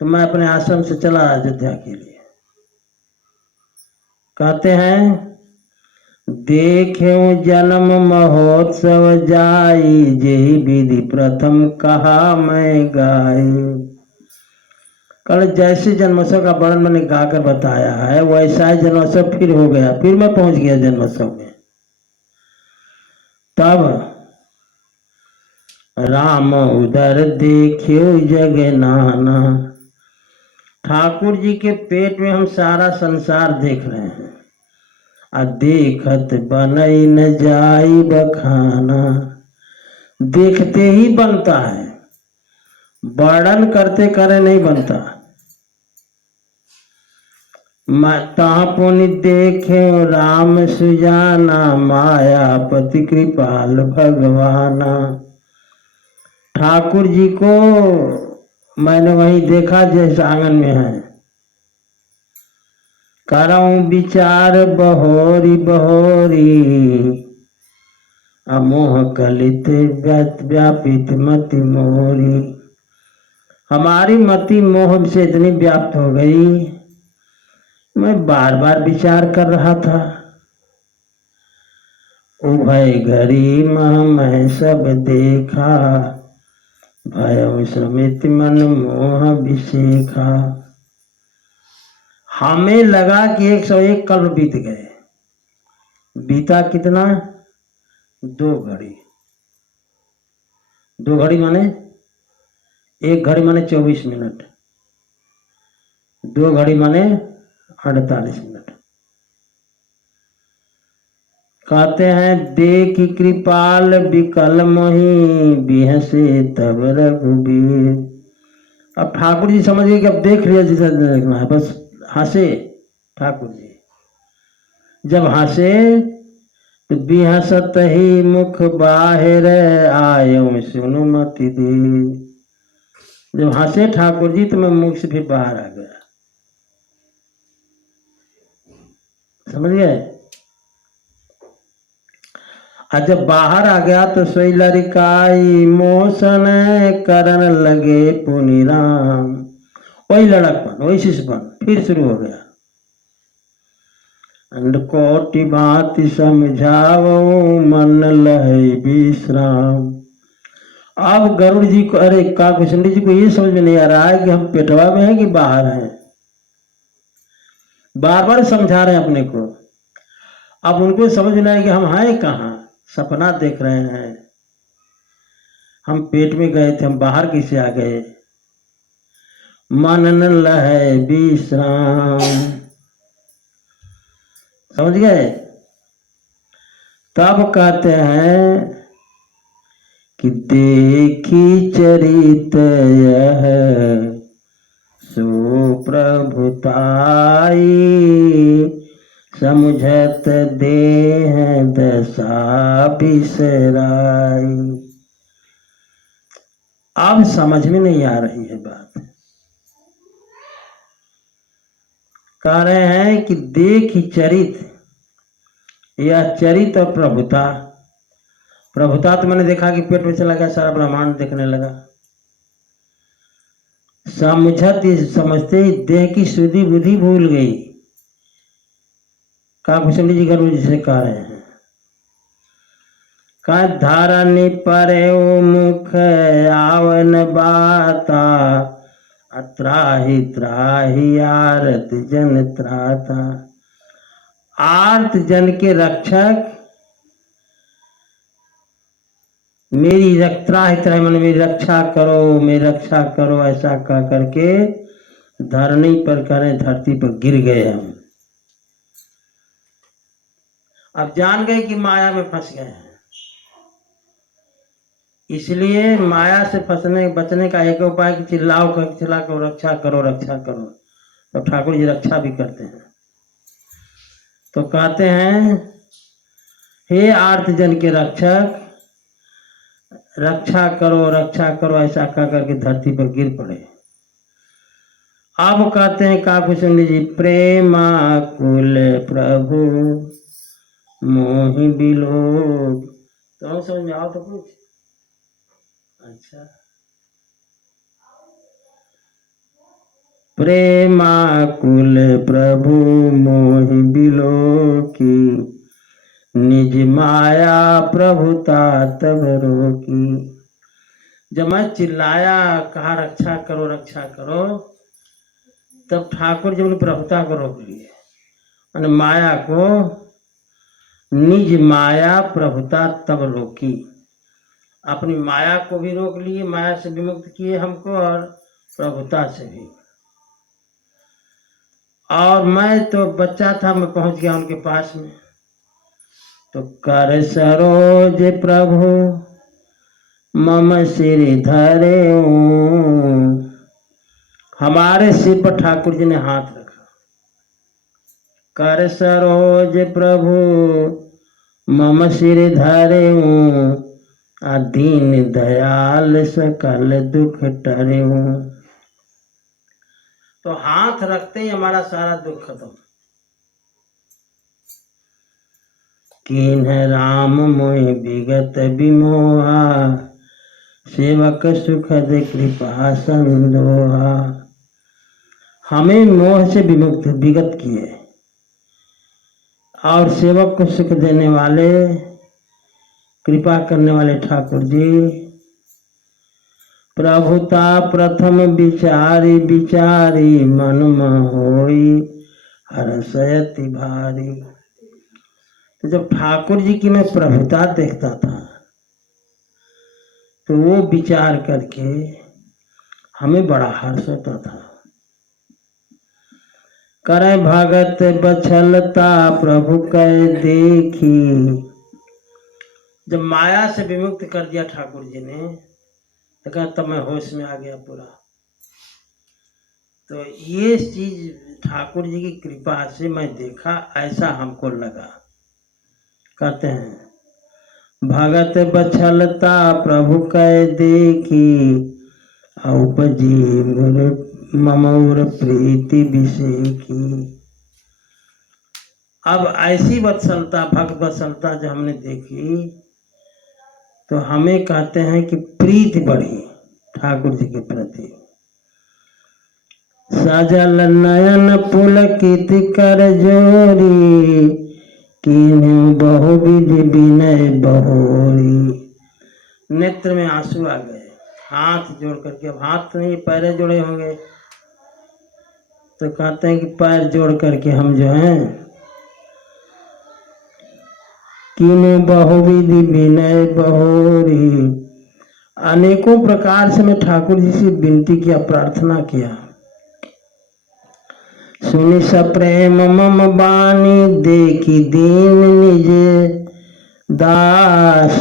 तो मैं अपने आश्रम से चला अयोध्या के लिए। कहते हैं देखे जन्म महोत्सव जाई, जे विधि प्रथम कहा मैं गाई। कल जैसे जन्मोत्सव का वर्णन मैंने गाकर बताया है वैसा ही जन्मोत्सव फिर हो गया। फिर मैं पहुंच गया जन्मोत्सव में। तब राम उदर देखियो जग नाना। ठाकुर जी के पेट में हम सारा संसार देख रहे हैं। देखत बनई न जाई बखाना। देखते ही बनता है, वर्णन करते करे नहीं बनता। तहाँ पुनि देखे राम सुजाना, मायापति कृपाल भगवाना। ठाकुर जी को मैंने वहीं देखा जैसे आंगन में है। करऊं विचार बहोरी बहोरी, अमोह कलित व्यापित मति मोरी। हमारी मति मोह से इतनी व्याप्त हो गई, मैं बार बार विचार कर रहा था। उभय घरी मैं सब देखा, भय श्रमित मन मोह विशेखा। हमें लगा कि 101 कल्प बीत गए। बीता कितना? 2 घड़ी। 2 घड़ी माने 1 घड़ी माने 24 मिनट, 2 घड़ी माने 48 मिनट। कहते हैं देख कृपाल विकल मोहि, बिहसे तब रघुबीर। अब ठाकुर जी समझ गए कि अब देख लिया जिसे देखना है, बस हंसे ठाकुर जी। जब हंसे तो बिहसत ही मुख बाहिर आयो सुनु मति दे। जब हंसे ठाकुर जी तो मैं मुख से फिर बाहर आ गया। समझ गए? और जब बाहर आ गया तो सोई लड़काई मोशन करन लगे पुनि राम। वही लड़कपन वही शिशुपन फिर शुरू हो गया। कोटि बात समझाओ मन लहे विश्राम। अब गरुड़ जी को अरे काकभूषणी जी को ये समझ में नहीं आ रहा है कि हम पेटवा में हैं कि बाहर हैं। बार बार समझा रहे हैं अपने को। अब उनको समझ में आया कि हम हैं कहाँ, सपना देख रहे हैं। हम पेट में गए थे, हम बाहर कैसे आ गए। मन न लहे विश्राम, समझ गए। तब कहते हैं कि देखी चरित यह सो प्रभुताई, समुझत देह दशा बिसराई। अब समझ में नहीं आ रही है बात। कह रहे हैं कि देखी चरित, यह चरित और प्रभुता। प्रभुता तो मैंने देखा कि पेट में चला गया, सारा ब्रह्मांड देखने लगा। समझत समझते ही देह की सुधि बुद्धि भूल गई। काकभूषणी जी गरुड़ जी से कह रहे हैं। का धारण परे मुख आवन बाता, त्राहि त्राहि आरत जन त्राता। आर्त जन के रक्षक, मेरी त्राहि मन मेरी रक्षा करो, मेरी रक्षा करो, ऐसा कह करके धरनी पर करें, धरती पर गिर गए हम। अब जान गए कि माया में फंस गए हैं। इसलिए माया से फंसने बचने का एक उपाय कि चिल्लाओ कर चिल्ला करो, रक्षा करो रक्षा करो। तो ठाकुर जी रक्षा भी करते हैं। तो कहते हैं हे आर्त जन के रक्षक, रक्षा करो, ऐसा कह करके धरती पर गिर पड़े। अब कहते हैं काकभूषणी जी, प्रेमा कुल प्रभु मोहि बिलोक। तो समझ में आओ तो कुछ। अच्छा, प्रेमा कुल प्रभु मोहि बिलोकी, निज माया प्रभुता तब रोकी। जब मैं चिल्लाया, कहा रक्षा करो, तब ठाकुर जी ने प्रभुता को रोक लिए, मैंने माया को, निज माया प्रभुता तब रोकी। अपनी माया को भी रोक लिए, माया से विमुक्त किए हमको, और प्रभुता से भी। और मैं तो बच्चा था, मैं पहुंच गया उनके पास में। तो कर सरोज प्रभु मम सिर धरे, हमारे सिर पर ठाकुर जी ने हाथ रखा। कर सरोज प्रभु मम सिर धरे, दीन दयाल सकल दुख टरे। तो हाथ रखते ही हमारा सारा दुख खत्म। कीन्ह राम मोहि विगत विमोहा, सेवक सुखद कृपा संदोहा। हमें मोह से विमुक्त विगत किए, और सेवक को सुख देने वाले, कृपा करने वाले ठाकुर जी। प्रभुता प्रथम विचारी विचारी, मन होई हर्षयति भारी। तो जब ठाकुर जी की मैं प्रभुता देखता था, तो वो विचार करके हमें बड़ा हर्ष होता था। करे भगत बछलता प्रभु कै देखी। जब माया से विमुक्त कर दिया ठाकुर जी ने, तो कहा तब मैं होश में आ गया पूरा। तो ये चीज ठाकुर जी की कृपा से मैं देखा, ऐसा हमको लगा। कहते हैं भगत बछलता प्रभु कै देखी, उपजी ममौर प्रीति विषेकी। अब ऐसी वत्सलता, भक्त वत्सलता जब हमने देखी तो हमें कहते हैं कि प्रीति बढ़ी ठाकुर जी के प्रति। सजल नयन पुलकित कर जोरी, कीन्हु बहु विधि विनय बहोरी। नेत्र में आंसू आ गए, हाथ जोड़ करके, अब हाथ नहीं पैर जोड़े होंगे, तो कहते हैं कि पैर जोड़ करके हम जो हैं, कीन्हु बहु विधि विनय बहोरी, अनेकों प्रकार से मैं ठाकुर जी से विनती किया, प्रार्थना किया। सुनि सप्रेम मम बानी, देखी दीन निज दास।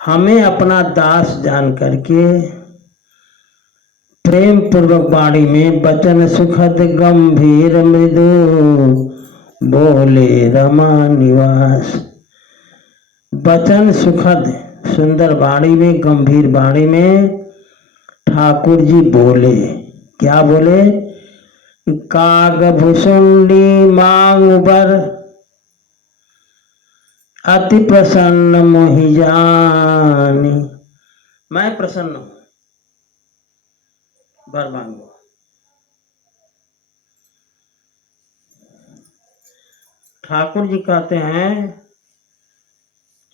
हमें अपना दास जान करके प्रेम पूर्वक वाणी में वचन सुखद गंभीर मृदु, बोले रमा निवास। वचन सुखद सुंदर वाणी में, गंभीर वाणी में ठाकुर जी बोले। क्या बोले? काग भुसुंडी मांग बर, अति प्रसन्न मोहि जानी। मैं प्रसन्न हूं, वर मांगो। ठाकुर जी कहते हैं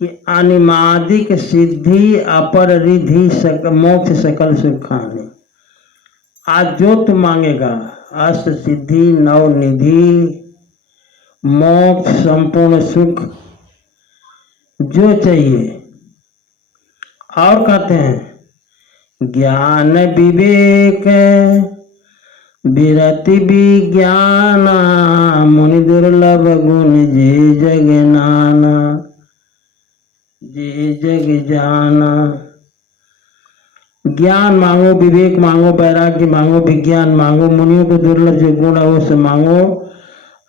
कि अनिमादिक सिद्धि अपर रिधि मोक्ष सकल सुखानी। आज जो तू मांगेगा, अष्ट सिद्धि, नव निधि, मोक्ष, संपूर्ण सुख, जो चाहिए। और कहते हैं ज्ञान विवेक विरति विज्ञान, मुनि दुर्लभ गुण जे जग नाना, जे जग जाना। ज्ञान मांगो, विवेक मांगो, वैराग्य मांगो, विज्ञान मांगो, मुनियों को दुर्लभ जो गुण है वो से मांगो।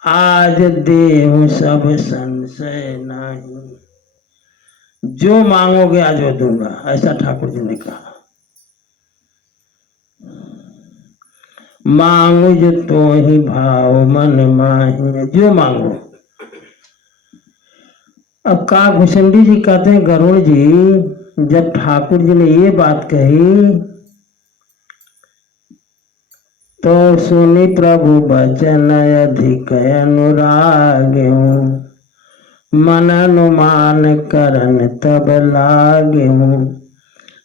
आज देहु सब संशय नहीं, जो मांगोगे आज वो दूंगा, ऐसा ठाकुर जी ने कहा। मांगो जो तो ही भाव मन माही, जो मांगो। अब काकभूषणी जी कहते हैं, गरुड़ जी जब ठाकुर जी ने ये बात कही तो सुनी प्रभु वचन अधिक अनुराग, मन अनुमान करन तब लागे।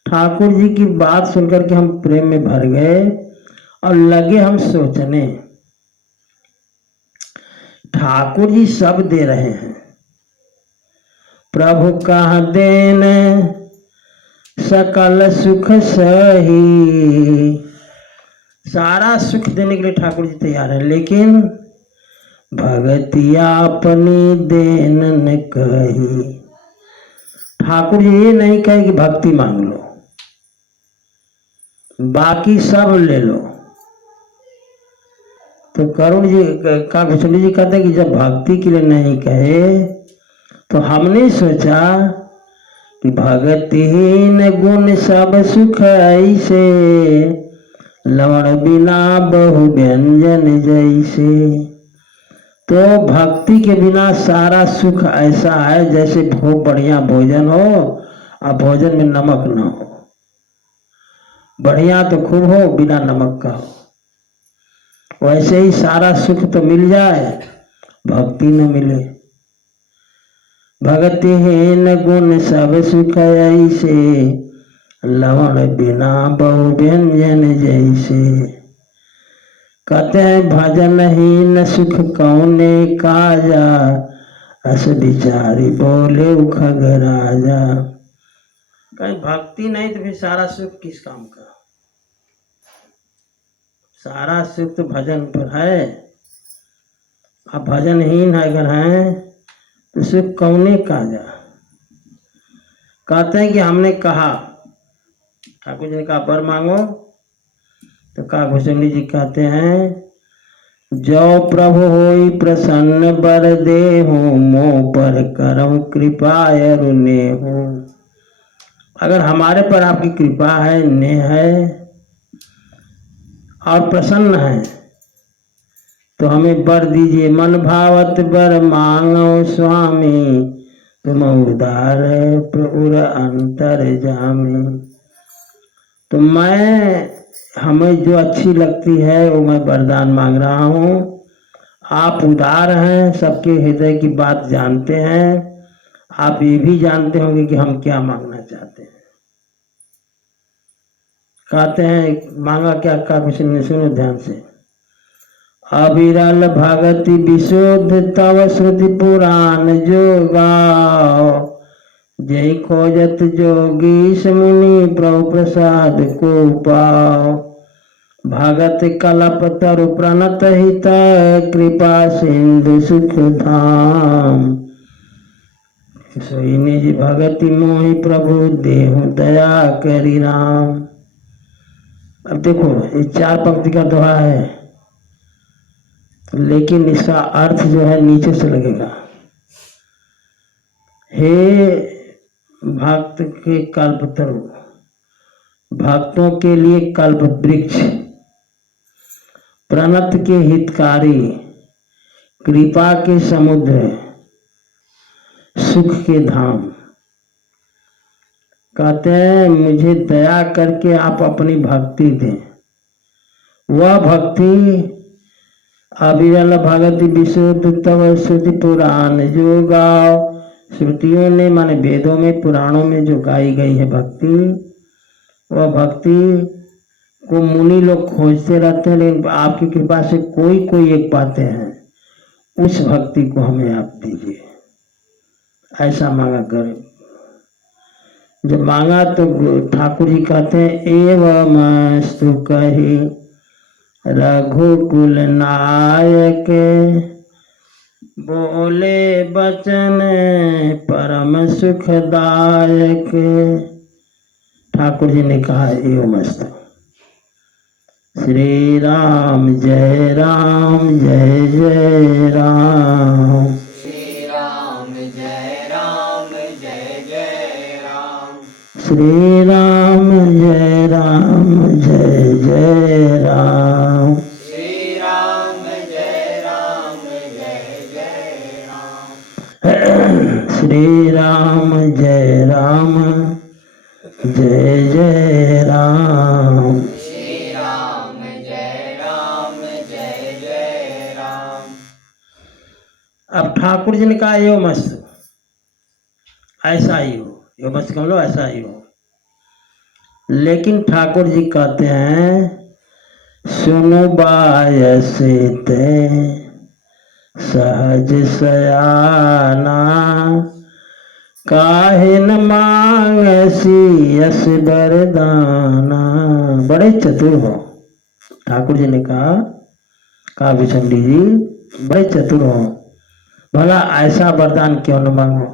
ठाकुर जी की बात सुनकर के हम प्रेम में भर गए और लगे हम सोचने, ठाकुर जी सब दे रहे हैं, प्रभु कहा देन सकल सुख सही। सारा सुख देने के लिए ठाकुर जी तैयार है, लेकिन भगति अपनी देन न कही। ठाकुर जी ये नहीं कहे कि भक्ति मांग लो, बाकी सब ले लो। तो करुण जी काकभूषणी जी कहते हैं कि जब भक्ति के लिए नहीं कहे तो हमने सोचा कि भगतिहीन गुण सब सुख ऐसे, लवण बिना बहु व्यंजन जैसे। तो भक्ति के बिना सारा सुख ऐसा है जैसे बहुत बढ़िया भोजन हो और भोजन में नमक ना हो। बढ़िया तो खूब हो, बिना नमक का हो। वैसे ही सारा सुख तो मिल जाए, भक्ति न मिले। भगतिहीन गुण सब सुख ऐसे, लवण बिना बहु व्यंजन जैसे। कहते हैं भजनहीन सुख कौने काजा, अस विचारी बोले उखग राजा। कहीं भक्ति नहीं तो फिर सारा सुख किस काम का? सारा सुख तो भजन पर है। अब भजनहीन अगर है तो सुख कौने काजा। कहते हैं कि हमने कहा, ठाकुर जी ने कहा वर मांगो, तो काकभूषणी जी कहते हैं जो प्रभु होई प्रसन्न बर देहु, मोह पर करम कृपा अरुणे हो। अगर हमारे पर आपकी कृपा है, नेह है और प्रसन्न है, तो हमें वर दीजिए। मन भावत वर मांगो स्वामी, तुम उदार प्रभुर अंतर जामी। तो मैं, हमें जो अच्छी लगती है वो मैं वरदान मांग रहा हूँ। आप उदार हैं, सबके हृदय की बात जानते हैं। आप ये भी जानते होंगे कि हम क्या मांगना चाहते हैं। कहते हैं मांगा क्या, काफी सुनो ध्यान से। अविरल भगति विशुद्ध तव श्रुति पुराण जो गाओ, जय खोजत जोगी मुनि प्रभु प्रसाद को पाओ। भगत कलप तरु प्रणत हित, कृपा सिंधु सुख धाम। सोई निज भगति मोहि प्रभु, देहु दया करी राम। अब देखो ये 4 पंक्ति का दोहा है, लेकिन इसका अर्थ जो है नीचे से लगेगा। हे भक्त के कल्पतरु, भक्तों के लिए कल्प वृक्ष, प्रणत के हितकारी, कृपा के समुद्र, सुख के धाम। कहते हैं मुझे दया करके आप अपनी भक्ति दें। वह भक्ति अविरल भगति विशुद्ध तव श्रुति पुराण जो गाओ, श्रुतियों ने माने वेदों में पुराणों में जो गाई गई है भक्ति, वह भक्ति को मुनि लोग खोजते रहते हैं, लेकिन आपकी कृपा से कोई कोई एक पाते हैं। उस भक्ति को हमें आप दीजिए, ऐसा मांगा करें। जब मांगा तो ठाकुर जी कहते हैं एवमस्तु कही रघुकुल नायक, बोले बचन परम सुखदायक। ठाकुर जी ने कहा एवमस्तु। श्री राम जय राम जय जय राम। श्री राम जय राम जय जय राम। श्री राम जय राम जय जय राम। श्री राम जय राम जय जय राम। श्री राम जय राम जय जय राम। श्री राम जय राम जय जय राम। अब ठाकुर जी ने कहा यो मस्त, ऐसा ही हो, यो मस्त कह लो, ऐसा ही हो। लेकिन ठाकुर जी कहते हैं सुनो बायसित सहज सयाना, काहे न मांगसी यस वरदाना। बड़े चतुर हो, ठाकुर जी ने कहा विचंडी जी बड़े चतुर हो, भला ऐसा वरदान क्यों न मांगो।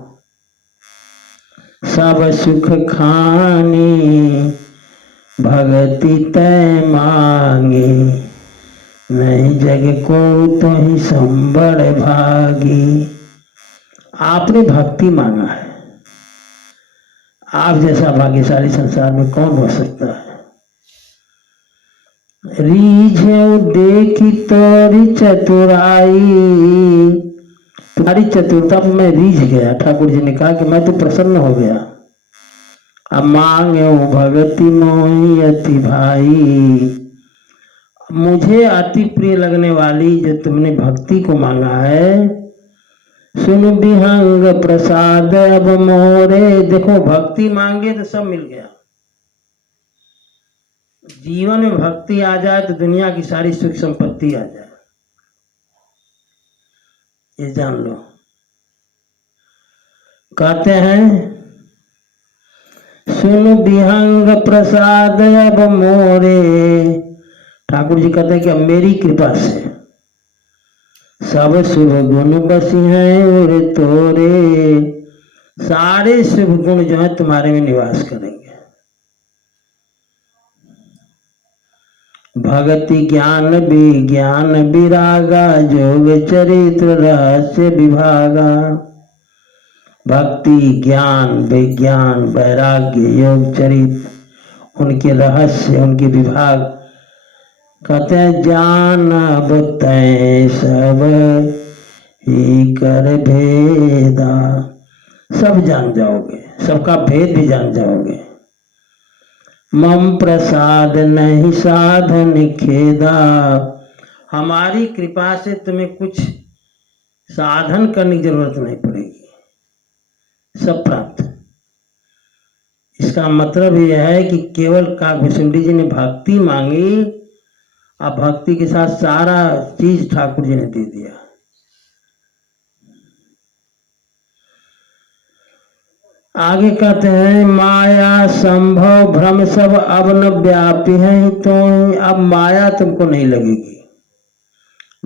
सब सुख खानी भगति तय मांगे, नहीं जग को तो ही संबड़ भागी। आपने भक्ति मांगा है, आप जैसा भाग्यशाली संसार में कौन हो सकता है। रीझे देखी तोरी चतुराई, तुम्हारी चतुरता पर मैं रीझ गया। ठाकुर जी ने कहा कि मैं तो प्रसन्न हो गया। अब मांगे भगति मोहि अति भाई, मुझे अति प्रिय लगने वाली जो तुमने भक्ति को मांगा है। सुन विहंग प्रसाद अब मोरे, देखो भक्ति मांगे तो सब मिल गया। जीवन में भक्ति आ जाए तो दुनिया की सारी सुख संपत्ति आ जाए, ये जान लो। कहते हैं सुन विहंग प्रसाद अब मोरे, ठाकुर जी कहते हैं कि अब मेरी कृपा से सब शुभ गुण बसी हैं और तोरे, सारे शुभ गुण जो है तुम्हारे में निवास करेंगे। भक्ति ज्ञान विज्ञान विरागा, जोग चरित्र रहस्य विभागा। भक्ति ज्ञान विज्ञान वैराग्य योग चरित्र, उनके रहस्य उनके विभाग कहते हैं जानब तय सब ही कर भेदा, सब जान जाओगे, सबका भेद भी जान जाओगे। मम प्रसाद नहीं साधन खेदा, हमारी कृपा से तुम्हें कुछ साधन करने की जरूरत नहीं पड़ेगी, सब प्राप्त। इसका मतलब यह है कि केवल काकभूषुंडी जी ने भक्ति मांगी और भक्ति के साथ सारा चीज ठाकुर जी ने दे दिया। आगे कहते हैं माया संभव भ्रम सब अब न व्यापी है, तो अब माया तुमको नहीं लगेगी,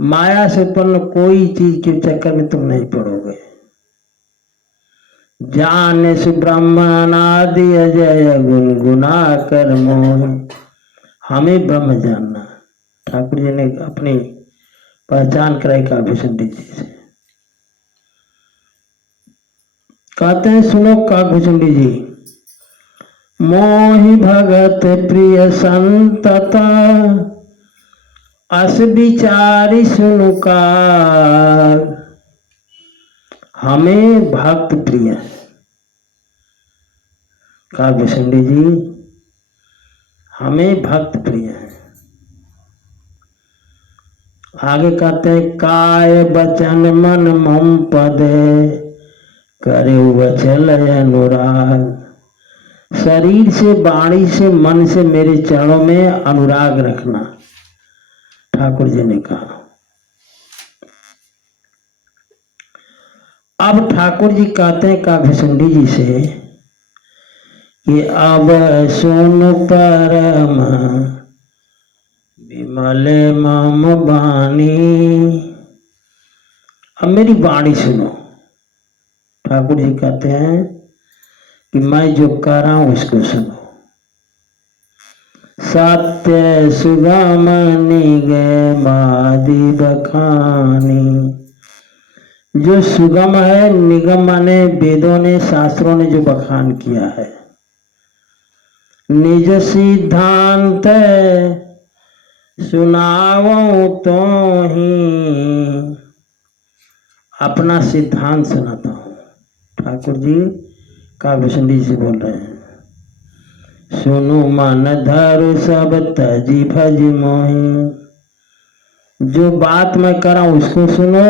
माया से उत्पन्न कोई चीज के चक्कर में तुम नहीं पड़ोगे। जाने से ब्रह्म अनादि अजय गुण गुना कर मोह, हमें ब्रह्म जानना, ठाकुर जी ने अपनी पहचान कराई काकभूषुंडी जी से। कहते हैं सुनो काकभूषुंडी जी, मोहि भगत प्रिय संतता अस विचारी सुनु कार, हमें भक्त प्रिय है काकभूषुंडी जी, हमें भक्त प्रिय है। आगे कहते हैं काय बचन मन मम पद करे वचल अनुराग, शरीर से वाणी से मन से मेरे चरणों में अनुराग रखना, ठाकुर जी ने कहा। अब ठाकुर जी कहते हैं काकभूषुंडी जी से कि अब सुन परम विमल मम वाणी, अब मेरी वाणी सुनो। ठाकुर जी कहते हैं कि मैं जो कर रहा हूं उसको सुनो। सत्य सुगम निगमादि बखानी, जो सुगम है, निगम माने वेदों ने शास्त्रों ने जो बखान किया है। निज सिद्धांत सुनाओ तो ही, अपना सिद्धांत सुनाता हूं। ठाकुर जी काकभूषुंडी जी बोल रहे हैं, सुनो मन धरु सब तजी भज मोहि, जो बात मैं कर रहा हूं उसको सुनो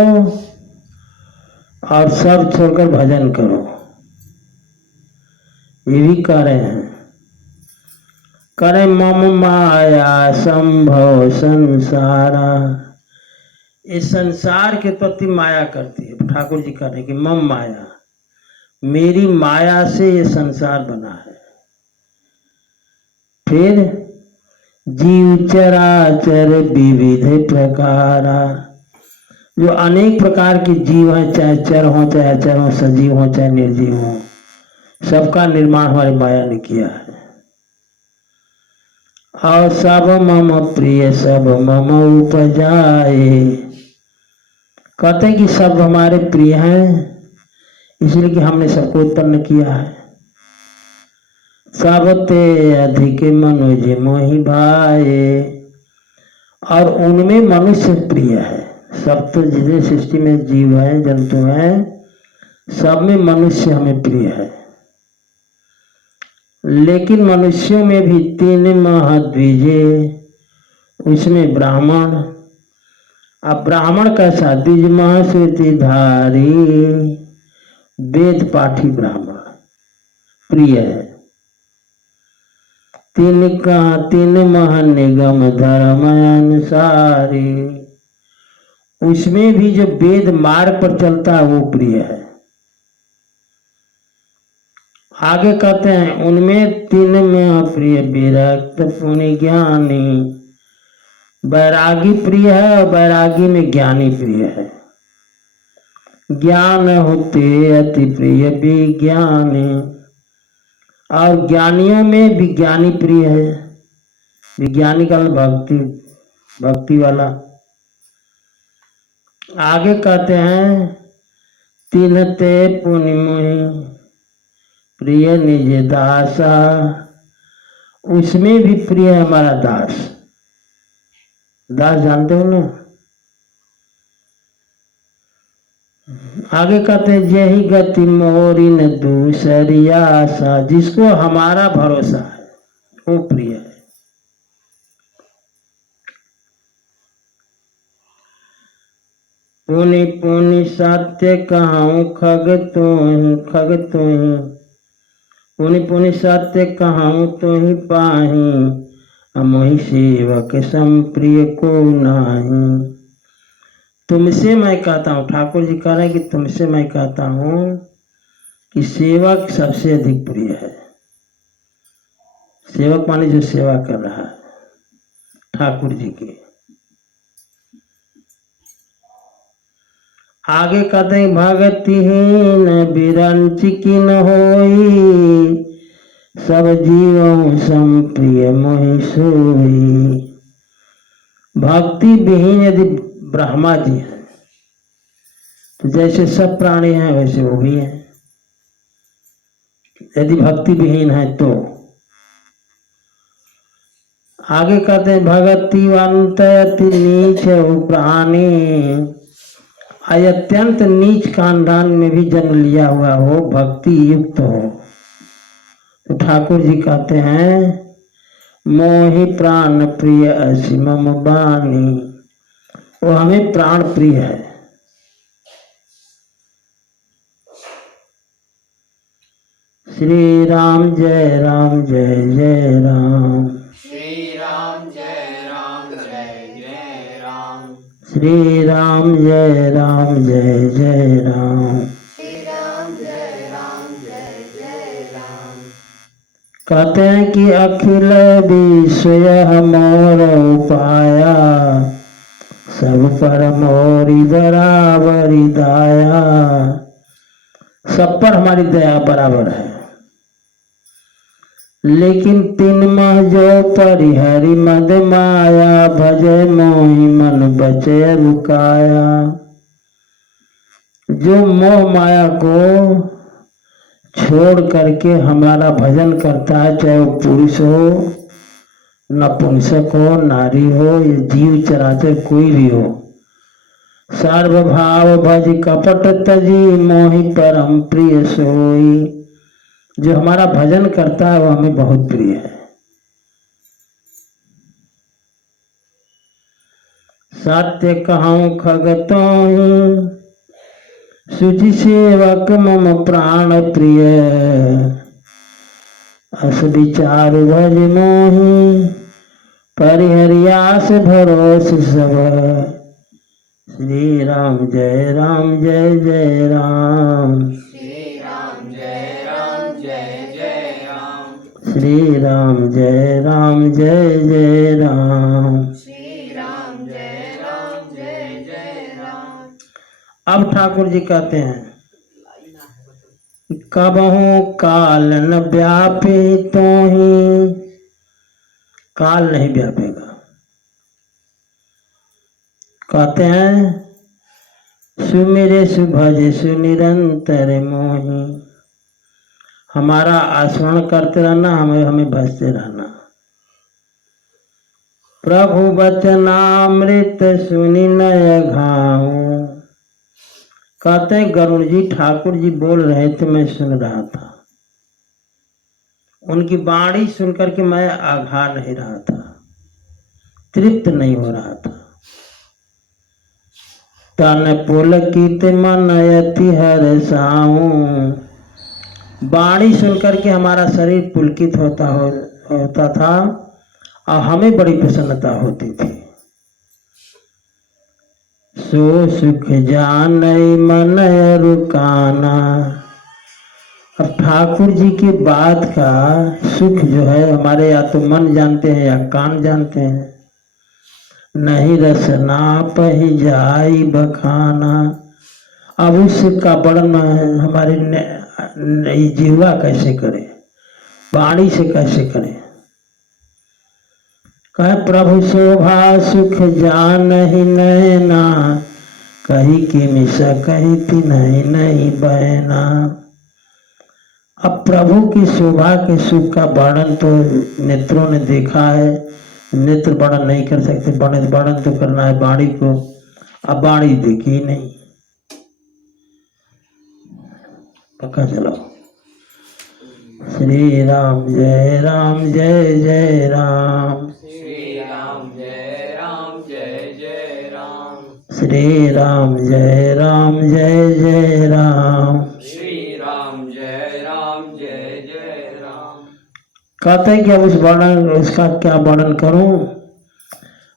और सब छोड़कर भजन करो। ये भी कह रहे हैं, करे मम माया संभव संसारा, इस संसार के प्रति माया करती है। ठाकुर जी कह रहे हैं कि मम माया, मेरी माया से ये संसार बना है। फिर जीव चराचर विविध प्रकारा, जो अनेक प्रकार के जीव हैं, चाहे चर हो चाहे अचर हो, सजीव हो चाहे निर्जीव हो, सबका निर्माण हमारी माया ने किया है। और सब मम प्रिय सब मम उपजाए, कहते हैं कि सब हमारे प्रिय हैं इसलिए कि हमने सबको उत्पन्न किया है। सब ते अधिक मनुज मोहि भाए, और उनमें मनुष्य प्रिय है। सब तो जितने सृष्टि में जीव हैं जंतु हैं, सब में मनुष्य हमें प्रिय है। लेकिन मनुष्यों में भी तीन महाद्विजे, उसमें ब्राह्मण, अब ब्राह्मण कैसा, द्विज महाश्रुति धारी वेद पाठी ब्राह्मण प्रिय है। तीन महानिगम धर्म अनुसारी, उसमें भी जो वेद मार्ग पर चलता है वो प्रिय है। आगे कहते हैं उनमें तीन में प्रिय विरक्त पुण्य ज्ञानी, वैरागी प्रिय है और वैरागी में ज्ञानी प्रिय है। ज्ञान होते अति प्रिय विज्ञानी, और ज्ञानियों में विज्ञानी प्रिय है। विज्ञानी का भक्ति, भक्ति वाला। आगे कहते हैं तीन ते पुण्य मुहि प्रिय निज दासा, उसमें भी प्रिय है हमारा दास। दास जानते हो ना। आगे कहते हैं यही गति मोरी न दूसरी आशा, जिसको हमारा भरोसा है वो प्रिय है। पुनि पुनि सत्य कहाऊं खग तोहि पुनि पुनि सत्य कहाऊं तोहि पाही, मोहि सेवक सम प्रिय को नाही। तुमसे मैं कहता हूँ, ठाकुर जी कह रहे हैं कि तुमसे मैं कहता हूँ कि सेवक सबसे अधिक प्रिय है। सेवक माने जो सेवा कर रहा है ठाकुर जी की। आगे कहते हैं भगतिहीन बिरंच किन होई, सब जीवों सम प्रिय मोहि सोई। भक्ति विहीन यदि ब्रह्मा जी हैं तो जैसे सब प्राणी हैं वैसे वो भी हैं, यदि भक्ति विहीन है तो। आगे कहते हैं भगतिवंत अति नीच प्राणी, अत्यंत नीच खानदान में भी जन्म लिया हुआ हो, भक्ति युक्त हो, तो ठाकुर जी कहते हैं मोहि प्राण प्रिय असी मम बानी, वो हमें प्राण प्रिय है। श्री राम जय राम जय जय राम, श्री राम जय जय राम, श्री राम जय जय राम। श्री राम जय जय राम। कहते हैं कि अखिल विश्व मोर पाया, सब पर मोरी बराबरी दाया। सब पर हमारी दया बराबर है, लेकिन तीन मह जो परिहरि मद माया, भजे मोहि मन बचे रुकाया। जो मोह माया को छोड़ करके हमारा भजन करता है, चाहे वो पुरुष हो, नपुंसक हो, नारी हो, या जीव चराचर कोई भी हो, सर्वभाव भज कपट तजी, मोहि परम प्रिय सोई। जो हमारा भजन करता है वो हमें बहुत प्रिय है। सत्य कहूँ खगतोहि, शुचि सेवक मम प्राण प्रिय, अस विचार भज मोहि, परिहरियास भरोस सब। श्री राम जय जय राम, श्री राम जय जय राम, श्री राम जय जय राम। श्री राम जय जय राम। अब ठाकुर जी कहते हैं कबहू काल न व्यापे तोहि, काल नहीं व्यापेगा। कहते हैं सुमिरे सुभज सुनिरंतर मोहि, हमारा आस्मरण करते रहना, हमें भजते रहना। प्रभु वचनामृत सुनि नय घाऊं। कहते हैं गरुड़ जी ठाकुर जी बोल रहे थे, मैं सुन रहा था, उनकी वाणी सुनकर के मैं आघा नहीं रहा था, तृप्त नहीं हो रहा था। तन पुलकित मन अति हर्षाऊं। वाणी सुनकर के हमारा शरीर पुलकित होता था और हमें बड़ी प्रसन्नता होती थी। सो सुख जानई मन रुकाना। अब ठाकुर जी की बात का सुख जो है हमारे या तो मन जानते हैं या कान जानते हैं। नहीं रसना पही जाई बखाना। अब उसका वर्णन हमारे जीवा कैसे करे, वाणी से कैसे करे। कह प्रभु शोभा सुख जान ही नैना, कही की मिशा कही थी नहीं बहना। अब प्रभु की शोभा के सुख का वर्णन तो नेत्रों ने देखा है, नेत्र वर्णन नहीं कर सकते, वर्णन तो करना है वाणी को, अब वाणी देखी नहीं। पक्का चलो। श्री राम जय राम जय जय राम, श्री राम जय राम जय जय राम, श्री राम जय राम जय जय राम। श्री राम जय राम जय जय राम। कहते हैं कि अब इसका क्या वर्णन करूं।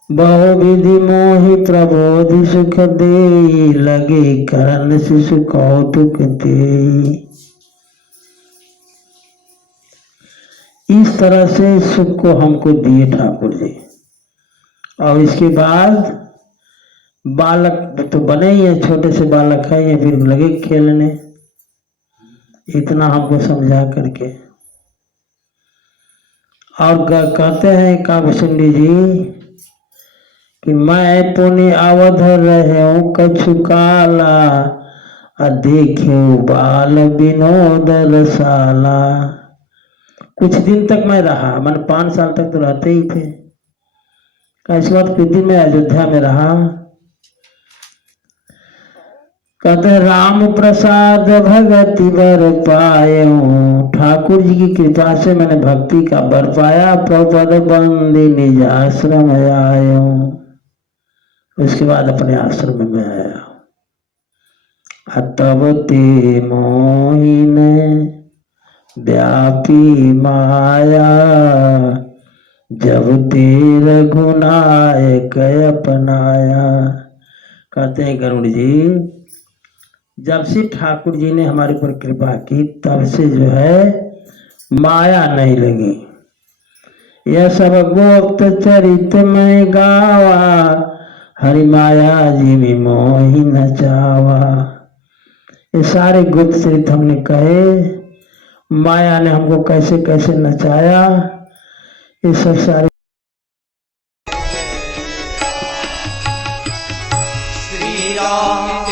बहुविधि मोहि प्रबोधि सुख दे, लगे करण शिशु कौतुक दे। इस तरह से सुख को हमको दिए ठाकुर जी। और इसके बाद बालक तो बने ही है, छोटे से बालक है, ये फिर लगे खेलने, इतना हमको समझा करके। और कहते हैं काव्यसुंदी जी कि मैं पुण्य अवध रहूं कछु काला, देखे बाल विनोद रसाला। कुछ दिन तक मैं रहा, मैंने 5 साल तक तो रहते ही थे। इसके बाद कुछ दिन में अयोध्या में रहा। कहते राम प्रसाद भगति बर पायो, ठाकुर जी की कृपा से मैंने भक्ति का बर पाया। प्रपद बंदी निज आश्रम आयो, उसके बाद अपने आश्रम में आया। तब ते मोहिन व्यापी माया, जब ते रघुनायक अपनाया। कहते हैं गरुड़ जी, जब से ठाकुर जी ने हमारे ऊपर कृपा की तब से जो है माया नहीं लगी। यह सब गोप्त चरित में गावा, हरि माया जी में मोहि नचावा। ये सारे गुप्त चरित हमने कहे, माया ने हमको कैसे कैसे नचाया, ये सब सारे। श्री राम